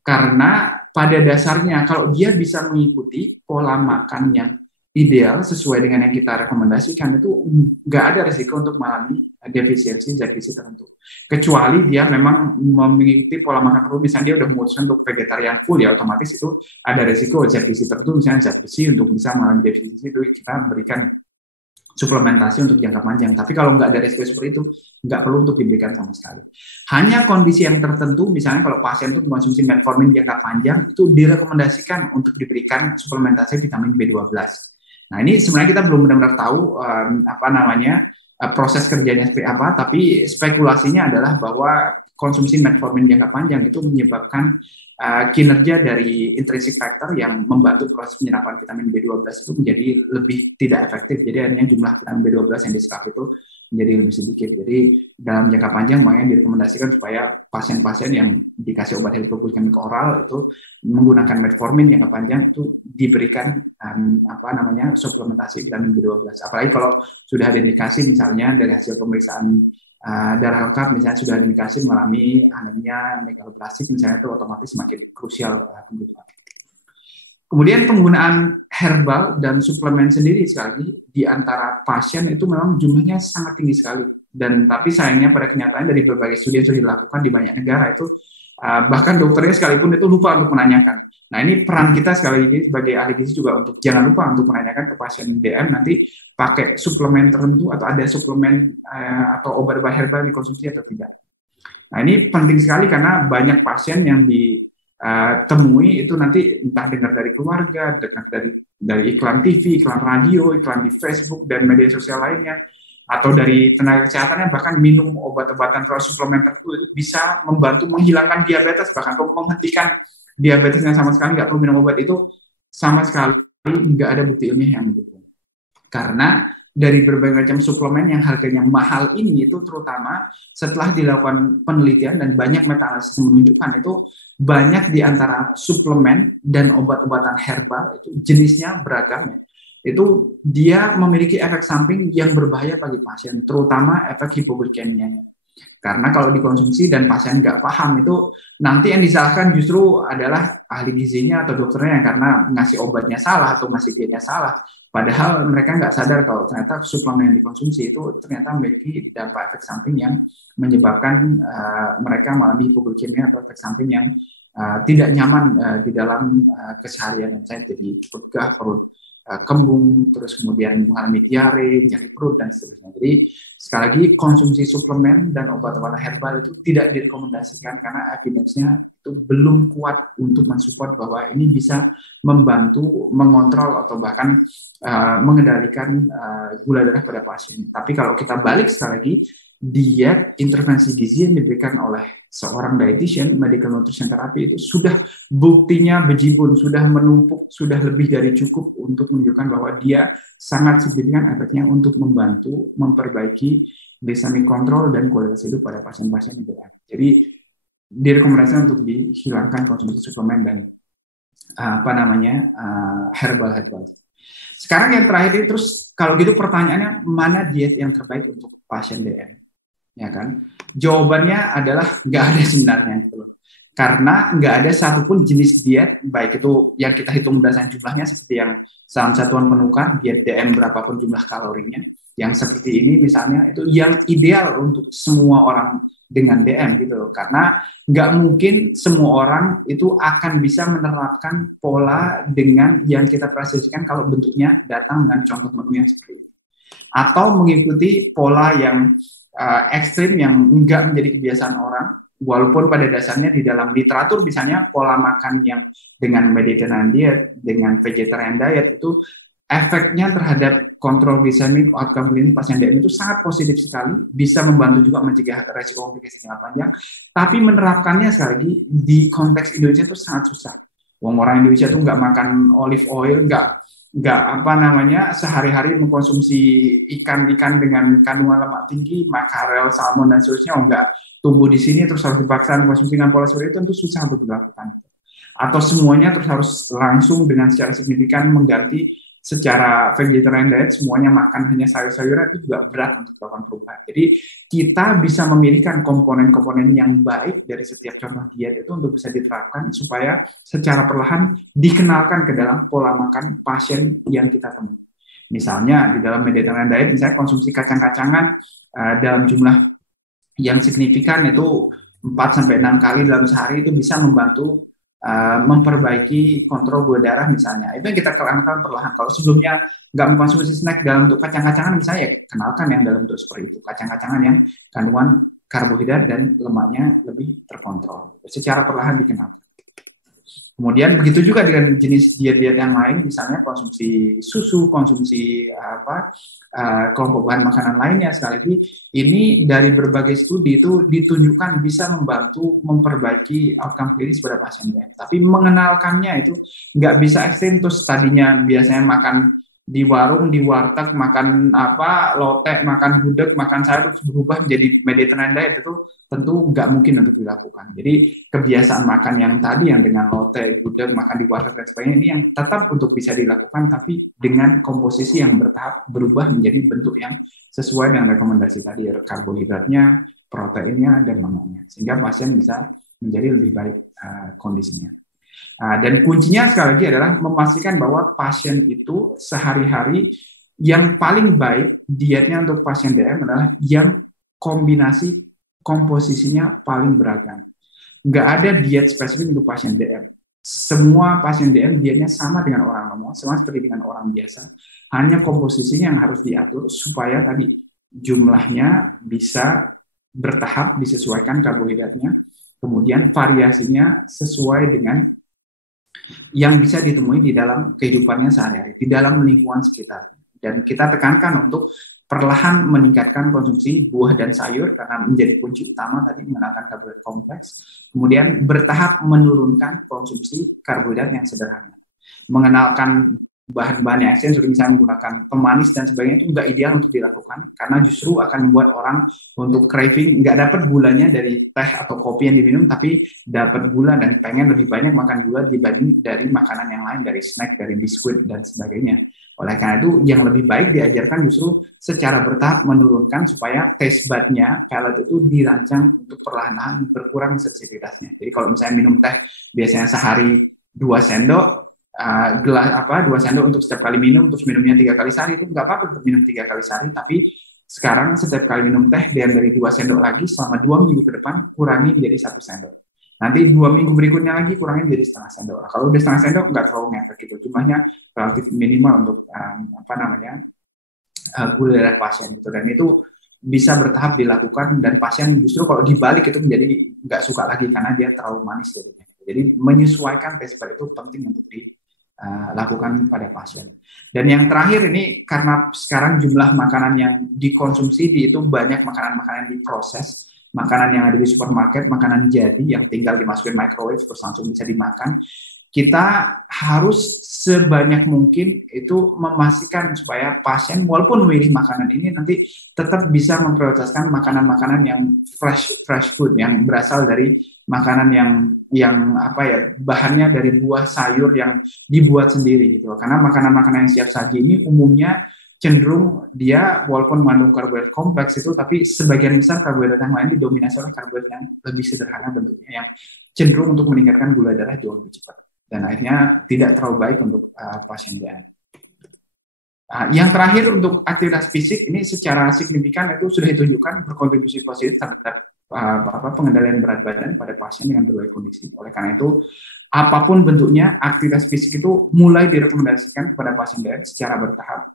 Karena pada dasarnya kalau dia bisa mengikuti pola makan yang ideal sesuai dengan yang kita rekomendasikan, itu nggak ada risiko untuk mengalami defisiensi zat gizi tertentu. Kecuali dia memang mengikuti pola makan tertentu, misalnya dia udah memutuskan untuk vegetarian full, ya otomatis itu ada risiko zat gizi tertentu, misalnya zat besi, untuk bisa mengalami defisiensi itu kita berikan suplementasi untuk jangka panjang. Tapi kalau nggak ada risiko seperti itu, nggak perlu untuk diberikan sama sekali. Hanya kondisi yang tertentu, misalnya kalau pasien itu mengonsumsi metformin jangka panjang, itu direkomendasikan untuk diberikan suplementasi vitamin B12. Nah, ini sebenarnya kita belum benar-benar tahu proses kerjanya seperti apa, tapi spekulasinya adalah bahwa konsumsi metformin jangka panjang itu menyebabkan kinerja dari intrinsic factor yang membantu proses penyerapan vitamin B12 itu menjadi lebih tidak efektif. Jadi hanya jumlah vitamin B12 yang diserap itu menjadi lebih sedikit. Jadi dalam jangka panjang makanya direkomendasikan supaya pasien-pasien yang dikasih obat hidroglikemik oral itu menggunakan metformin jangka panjang itu diberikan suplementasi vitamin B12. Apalagi kalau sudah ada indikasi misalnya dari hasil pemeriksaan darah lengkap, misalnya sudah ada indikasi mengalami anemia megaloblastik, misalnya itu otomatis semakin krusial kebutuhan. Kemudian penggunaan herbal dan suplemen sendiri sekali lagi di antara pasien itu memang jumlahnya sangat tinggi sekali. Dan tapi sayangnya pada kenyataannya dari berbagai studi yang sudah dilakukan di banyak negara itu bahkan dokternya sekalipun itu lupa untuk menanyakan. Nah, ini peran kita sekali lagi sebagai ahli gizi juga untuk jangan lupa untuk menanyakan ke pasien DM nanti pakai suplemen tertentu atau ada suplemen atau obat-obat herbal dikonsumsi atau tidak. Nah, ini penting sekali karena banyak pasien yang ditemui itu nanti entah dengar dari keluarga, dengar dari iklan TV, iklan radio, iklan di Facebook dan media sosial lainnya, atau dari tenaga kesehatannya bahkan minum obat-obatan atau suplemen tertentu itu bisa membantu menghilangkan diabetes, bahkan atau menghentikan diabetes yang sama sekali nggak perlu minum obat, itu sama sekali nggak ada bukti ilmiah yang mendukung. Karena dari berbagai macam suplemen yang harganya mahal ini itu terutama setelah dilakukan penelitian dan banyak meta-analisis menunjukkan itu banyak di antara suplemen dan obat-obatan herbal itu jenisnya beragam ya. Itu dia memiliki efek samping yang berbahaya bagi pasien, terutama efek hipoglikemianya. Karena kalau dikonsumsi dan pasien nggak paham itu nanti yang disalahkan justru adalah ahli gizinya atau dokternya yang karena ngasih obatnya salah atau ngasih gennya salah. Padahal mereka nggak sadar kalau ternyata suplemen yang dikonsumsi itu ternyata memiliki dampak efek samping yang menyebabkan mereka mengalami hipoglikemia atau efek samping yang tidak nyaman di dalam keseharian. Misalnya jadi begah, perut kembung, terus kemudian mengalami diare, nyeri perut, dan seterusnya. Jadi sekali lagi konsumsi suplemen dan obat-obatan herbal itu tidak direkomendasikan karena evidence-nya itu belum kuat untuk mensupport bahwa ini bisa membantu mengontrol atau bahkan mengendalikan gula darah pada pasien. Tapi kalau kita balik sekali lagi, diet intervensi gizi yang diberikan oleh seorang dietitian, medical nutrition therapy itu sudah buktinya bejibun, sudah menumpuk, sudah lebih dari cukup untuk menunjukkan bahwa dia sangat signifikan efeknya untuk membantu memperbaiki glycemic control dan kualitas hidup pada pasien-pasien DM. Jadi direkomendasikan untuk dihilangkan konsumsi suplemen dan herbal. Sekarang yang terakhir terus kalau gitu pertanyaannya mana diet yang terbaik untuk pasien DM? Ya kan? Jawabannya adalah nggak ada sebenarnya gitu loh. Karena nggak ada satupun jenis diet, baik itu yang kita hitung berdasarkan jumlahnya seperti yang saham satuan penukar, diet DM berapapun jumlah kalorinya, yang seperti ini misalnya itu yang ideal untuk semua orang dengan DM gitu loh. Karena nggak mungkin semua orang itu akan bisa menerapkan pola dengan yang kita presentasikan kalau bentuknya datang dengan contoh menu yang seperti ini. atau mengikuti pola yang ekstrim yang enggak menjadi kebiasaan orang. Walaupun pada dasarnya di dalam literatur misalnya pola makan yang dengan Mediterranean diet, dengan vegetarian diet itu efeknya terhadap kontrol glikemik outcome klinis pasien DM itu sangat positif sekali, bisa membantu juga mencegah resiko komplikasi jangka panjang. Tapi menerapkannya sekali lagi di konteks Indonesia itu sangat susah. Orang Indonesia tuh nggak makan olive oil, nggak apa namanya sehari-hari mengkonsumsi ikan-ikan dengan kandungan lemak tinggi, makarel, salmon dan seterusnya, enggak tumbuh di sini terus harus dipaksa mengkonsumsi dengan pola seperti itu, tentu susah untuk dilakukan. Atau semuanya terus harus langsung dengan secara signifikan mengganti secara vegetarian diet, semuanya makan hanya sayur-sayuran, itu juga berat untuk melakukan perubahan. Jadi kita bisa memilihkan komponen-komponen yang baik dari setiap contoh diet itu untuk bisa diterapkan supaya secara perlahan dikenalkan ke dalam pola makan pasien yang kita temui. Misalnya di dalam Mediterranean diet, misalnya konsumsi kacang-kacangan dalam jumlah yang signifikan itu 4-6 kali dalam sehari itu bisa membantu memperbaiki kontrol gula darah misalnya. Itu yang kita kenalkan perlahan. Kalau sebelumnya nggak mengkonsumsi snack dalam bentuk kacang-kacangan misalnya, ya kenalkan yang dalam bentuk seperti itu. Kacang-kacangan yang kandungan karbohidrat dan lemaknya lebih terkontrol. Secara perlahan dikenalkan. Kemudian begitu juga dengan jenis diet-diet yang lain, misalnya konsumsi susu, konsumsi kelompok bahan makanan lainnya. Sekali lagi, ini dari berbagai studi itu ditunjukkan bisa membantu memperbaiki outcome klinis pada pasien DM. Tapi mengenalkannya itu nggak bisa ekstrim, terus tadinya biasanya makan di warung, di warteg, makan lotek, makan gudeg, makan sayur, terus berubah menjadi Mediterranean diet, itu tentu nggak mungkin untuk dilakukan. Jadi kebiasaan makan yang tadi, yang dengan lotek, gudeg, makan di warteg dan sebagainya, ini yang tetap untuk bisa dilakukan, tapi dengan komposisi yang bertahap berubah menjadi bentuk yang sesuai dengan rekomendasi tadi, karbohidratnya, proteinnya, dan lemaknya, sehingga pasien bisa menjadi lebih baik kondisinya. Dan kuncinya sekali lagi adalah memastikan bahwa pasien itu sehari-hari yang paling baik dietnya untuk pasien DM adalah yang kombinasi komposisinya paling beragam. Nggak ada diet spesifik untuk pasien DM. Semua pasien DM dietnya sama dengan orang normal, sama seperti dengan orang biasa. Hanya komposisinya yang harus diatur supaya tadi jumlahnya bisa bertahap disesuaikan karbohidratnya, kemudian variasinya sesuai dengan yang bisa ditemui di dalam kehidupannya sehari-hari, di dalam lingkungan sekitar. Dan kita tekankan untuk perlahan meningkatkan konsumsi buah dan sayur karena menjadi kunci utama tadi mengenalkan karbohidrat kompleks. Kemudian bertahap menurunkan konsumsi karbohidrat yang sederhana. Mengenalkan bahan-bahan yang ekstrim, seperti misalnya menggunakan pemanis dan sebagainya, itu nggak ideal untuk dilakukan karena justru akan membuat orang untuk craving, nggak dapat gulanya dari teh atau kopi yang diminum, tapi dapat gula dan pengen lebih banyak makan gula dibanding dari makanan yang lain, dari snack, dari biskuit dan sebagainya. Oleh karena itu, yang lebih baik diajarkan justru secara bertahap menurunkan supaya taste bud-nya, palate itu dirancang untuk perlahan-lahan berkurang sensitivitasnya. Jadi kalau misalnya minum teh biasanya sehari 2 sendok, 2 sendok untuk setiap kali minum, terus minumnya 3 kali sehari, itu nggak apa-apa untuk minum 3 kali sehari, tapi sekarang setiap kali minum teh dari 2 sendok lagi selama 2 minggu ke depan kurangi menjadi 1 sendok. Nanti 2 minggu berikutnya lagi kurangin jadi setengah sendok. Nah, kalau udah setengah sendok nggak terlalu ngefek gitu, jumlahnya relatif minimal untuk gula darah pasien gitu, dan itu bisa bertahap dilakukan, dan pasien justru kalau dibalik itu menjadi nggak suka lagi karena dia terlalu manis jadinya. Jadi menyesuaikan taste bud itu penting untuk dilakukan pada pasien. Dan yang terakhir ini, karena sekarang jumlah makanan yang dikonsumsi itu banyak makanan-makanan diproses, makanan yang ada di supermarket, makanan jadi yang tinggal dimasukin microwave terus langsung bisa dimakan. Kita harus sebanyak mungkin itu memastikan supaya pasien walaupun memilih makanan ini nanti tetap bisa memprioritaskan makanan-makanan yang fresh food, yang berasal dari makanan yang bahannya dari buah sayur yang dibuat sendiri gitu. Karena makanan-makanan yang siap saji ini umumnya cenderung dia walaupun mengandung karbohidrat kompleks itu, tapi sebagian besar karbohidrat yang lain didominasi oleh karbohidrat yang lebih sederhana bentuknya, yang cenderung untuk meningkatkan gula darah jauh lebih cepat, dan akhirnya tidak terlalu baik untuk pasien DM. Yang terakhir untuk aktivitas fisik ini secara signifikan itu sudah ditunjukkan berkontribusi positif terhadap pengendalian berat badan pada pasien dengan berbagai kondisi. Oleh karena itu, apapun bentuknya aktivitas fisik itu mulai direkomendasikan kepada pasien DM secara bertahap.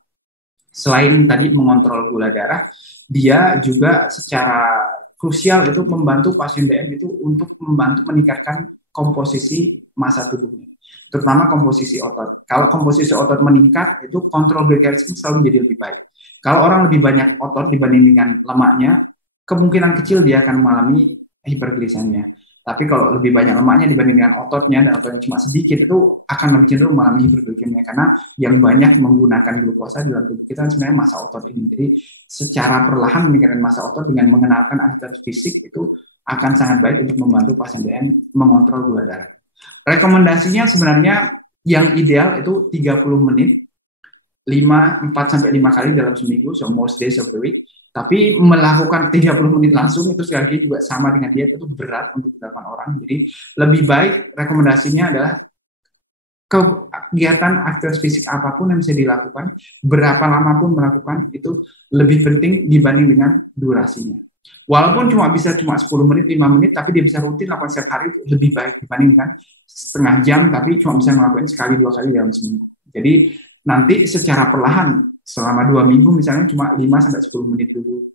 selain tadi mengontrol gula darah, dia juga secara krusial itu membantu pasien DM itu untuk membantu meningkatkan komposisi massa tubuhnya, terutama komposisi otot. Kalau komposisi otot meningkat, itu kontrol glikemik selalu menjadi lebih baik. Kalau orang lebih banyak otot dibanding dengan lemaknya, kemungkinan kecil dia akan mengalami hiperglisemia. Tapi kalau lebih banyak lemaknya dibanding dengan ototnya, dan ototnya cuma sedikit, itu akan lebih cenderung mengalami hiperglikemia, karena yang banyak menggunakan glukosa dalam tubuh kita sebenarnya massa otot ini. Jadi secara perlahan meningkatkan massa otot dengan mengenalkan aktivitas fisik itu akan sangat baik untuk membantu pasien DM mengontrol gula darah. Rekomendasinya sebenarnya yang ideal itu 30 menit, 4-5 kali dalam seminggu, so most days of the week. Tapi melakukan 30 menit langsung itu sekali lagi juga sama dengan diet, itu berat untuk dilakukan orang. Jadi lebih baik rekomendasinya adalah kegiatan aktivitas fisik apapun yang bisa dilakukan, berapa lama pun melakukan, itu lebih penting dibanding dengan durasinya. Walaupun bisa 10 menit, 5 menit, tapi dia bisa rutin lakukan setiap hari, itu lebih baik dibanding dengan setengah jam, tapi cuma bisa melakukan sekali 2 kali dalam seminggu. Jadi nanti secara perlahan, selama 2 minggu misalnya cuma 5-10 menit dulu,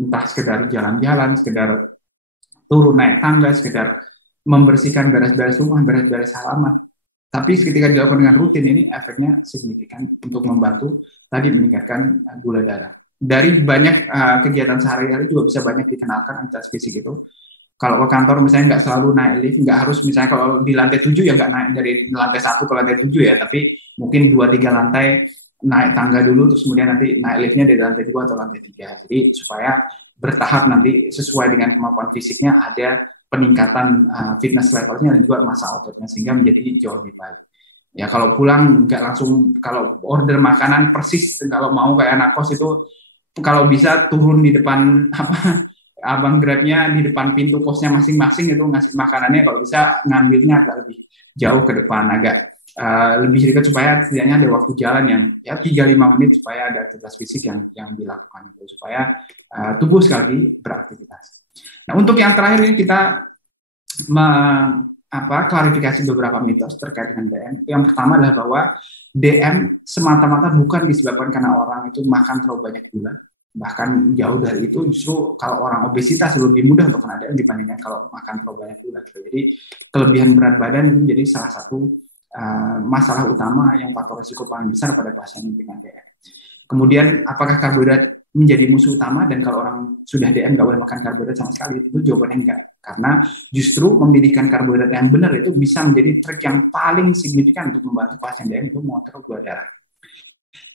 entah sekedar jalan-jalan, sekedar turun naik tangga, sekedar membersihkan beres-beres rumah, beres-beres halaman. Tapi ketika dilakukan dengan rutin, ini efeknya signifikan untuk membantu tadi meningkatkan gula darah. Dari banyak kegiatan sehari-hari juga bisa banyak dikenalkan aktivitas fisik itu. Kalau ke kantor misalnya nggak selalu naik lift, nggak harus misalnya kalau di lantai 7 ya nggak naik dari lantai 1 ke lantai 7 ya, tapi mungkin 2-3 lantai naik tangga dulu, terus kemudian nanti naik liftnya dari lantai 2 atau lantai 3. Jadi supaya bertahap nanti sesuai dengan kemampuan fisiknya, ada peningkatan fitness levelnya dan juga massa ototnya, sehingga menjadi jauh lebih baik. Ya kalau pulang nggak langsung, kalau order makanan persis, kalau mau kayak anak kos itu, kalau bisa turun di depan abang Grabnya di depan pintu kosnya masing-masing itu ngasih makanannya, kalau bisa ngambilnya agak lebih jauh ke depan, agak lebih dekat, supaya setidaknya ada waktu jalan yang ya 3-5 menit, supaya ada aktivitas fisik yang dilakukan itu, supaya tubuh sekali lagi beraktivitas. Nah, untuk yang terakhir ini kita klarifikasi beberapa mitos terkait dengan DM. Yang pertama adalah bahwa DM semata-mata bukan disebabkan karena orang itu makan terlalu banyak gula. Bahkan jauh dari itu, justru kalau orang obesitas lebih mudah untuk kena DM dibandingkan kalau makan terlalu banyak gula. Jadi kelebihan berat badan menjadi salah satu masalah utama yang faktor risiko paling besar pada pasien dengan DM. Kemudian apakah karbohidrat menjadi musuh utama, dan kalau orang sudah DM nggak boleh makan karbohidrat sama sekali? Itu jawabannya enggak, karena justru memilihkan karbohidrat yang benar itu bisa menjadi trik yang paling signifikan untuk membantu pasien DM untuk mengontrol gula darah.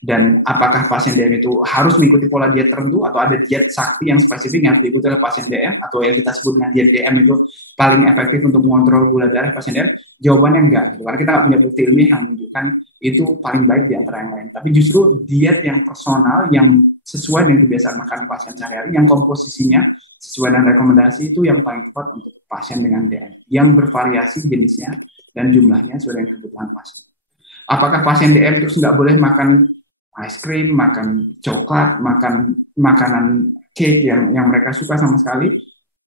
Dan apakah pasien DM itu harus mengikuti pola diet tertentu, atau ada diet sakti yang spesifik yang harus diikuti oleh pasien DM, atau yang kita sebut dengan diet DM itu paling efektif untuk mengontrol gula darah pasien DM? Jawabannya enggak, gitu. Karena kita punya bukti ilmiah yang menunjukkan itu paling baik di antara yang lain. Tapi justru diet yang personal, yang sesuai dengan kebiasaan makan pasien sehari-hari, yang komposisinya sesuai dengan rekomendasi, itu yang paling tepat untuk pasien dengan DM, yang bervariasi jenisnya dan jumlahnya sesuai dengan kebutuhan pasien. Apakah pasien DM terus nggak boleh makan ice cream, makan coklat, makan makanan cake yang mereka suka sama sekali?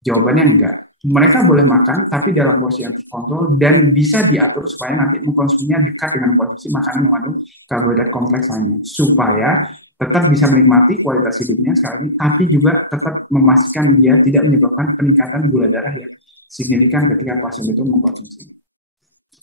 Jawabannya enggak. Mereka boleh makan, tapi dalam porsi yang terkontrol dan bisa diatur supaya nanti mengkonsumsinya dekat dengan konsumsi makanan yang mengandung karbohidrat kompleks lainnya, supaya tetap bisa menikmati kualitas hidupnya sekali lagi, tapi juga tetap memastikan dia tidak menyebabkan peningkatan gula darah yang signifikan ketika pasien itu mengkonsumsi.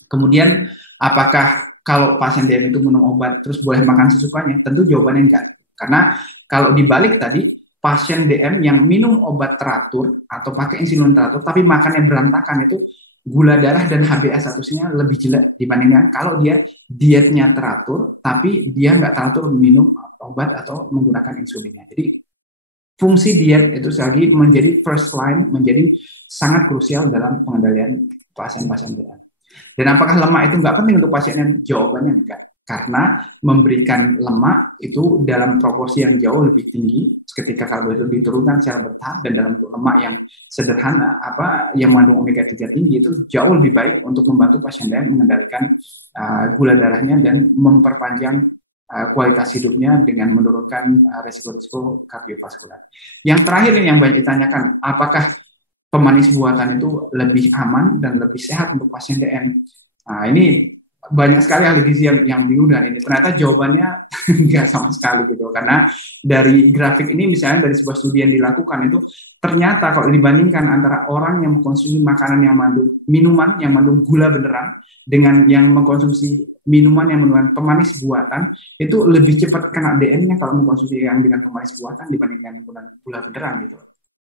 Kemudian, apakah kalau pasien DM itu minum obat terus boleh makan sesukanya? Tentu jawabannya enggak. Karena kalau dibalik tadi, pasien DM yang minum obat teratur atau pakai insulin teratur tapi makannya berantakan, itu gula darah dan HbA1c-nya lebih jelek dibandingkan kalau dia dietnya teratur tapi dia nggak teratur minum obat atau menggunakan insulinnya. Jadi fungsi diet itu lagi menjadi first line, menjadi sangat krusial dalam pengendalian pasien-pasien DM. Dan apakah lemak itu nggak penting untuk pasiennya? Jawabannya enggak. Karena memberikan lemak itu dalam proporsi yang jauh lebih tinggi ketika karbohidrat diturunkan secara bertahap, dan dalam bentuk lemak yang sederhana, yang mengandung omega 3 tinggi, itu jauh lebih baik untuk membantu pasien DM mengendalikan gula darahnya dan memperpanjang kualitas hidupnya dengan menurunkan risiko-risiko kardiovaskular. Yang terakhir yang banyak ditanyakan, apakah pemanis buatan itu lebih aman dan lebih sehat untuk pasien DM? Nah, ini banyak sekali ahli gizi yang bingung dengan ini. Ternyata jawabannya nggak sama sekali gitu. Karena dari grafik ini misalnya dari sebuah studi yang dilakukan itu ternyata kalau dibandingkan antara orang yang mengkonsumsi makanan yang mengandung minuman yang mengandung gula beneran dengan yang mengkonsumsi minuman yang mengandung pemanis buatan itu lebih cepat kena DM-nya kalau mengkonsumsi yang dengan pemanis buatan dibandingkan menggunakan gula beneran gitu.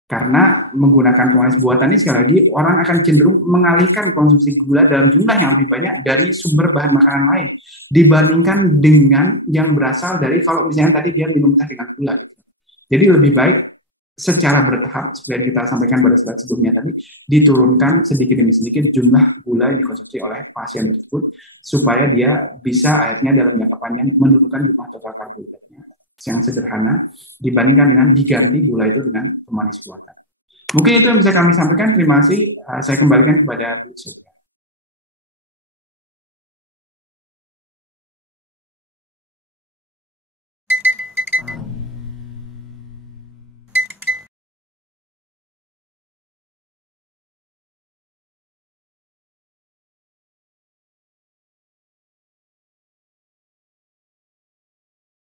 Karena menggunakan pemanis buatan ini sekali lagi orang akan cenderung mengalihkan konsumsi gula dalam jumlah yang lebih banyak dari sumber bahan makanan lain dibandingkan dengan yang berasal dari kalau misalnya tadi dia minum teh dengan gula gitu. Jadi lebih baik secara bertahap seperti yang kita sampaikan pada slide sebelumnya tadi diturunkan sedikit demi sedikit jumlah gula yang dikonsumsi oleh pasien tersebut supaya dia bisa akhirnya dalam jangka panjang menurunkan jumlah total karbohidratnya yang sederhana dibandingkan dengan diganti gula itu dengan pemanis buatan. Mungkin itu yang bisa kami sampaikan. Terima kasih. Saya kembalikan kepada Bu Sylvia.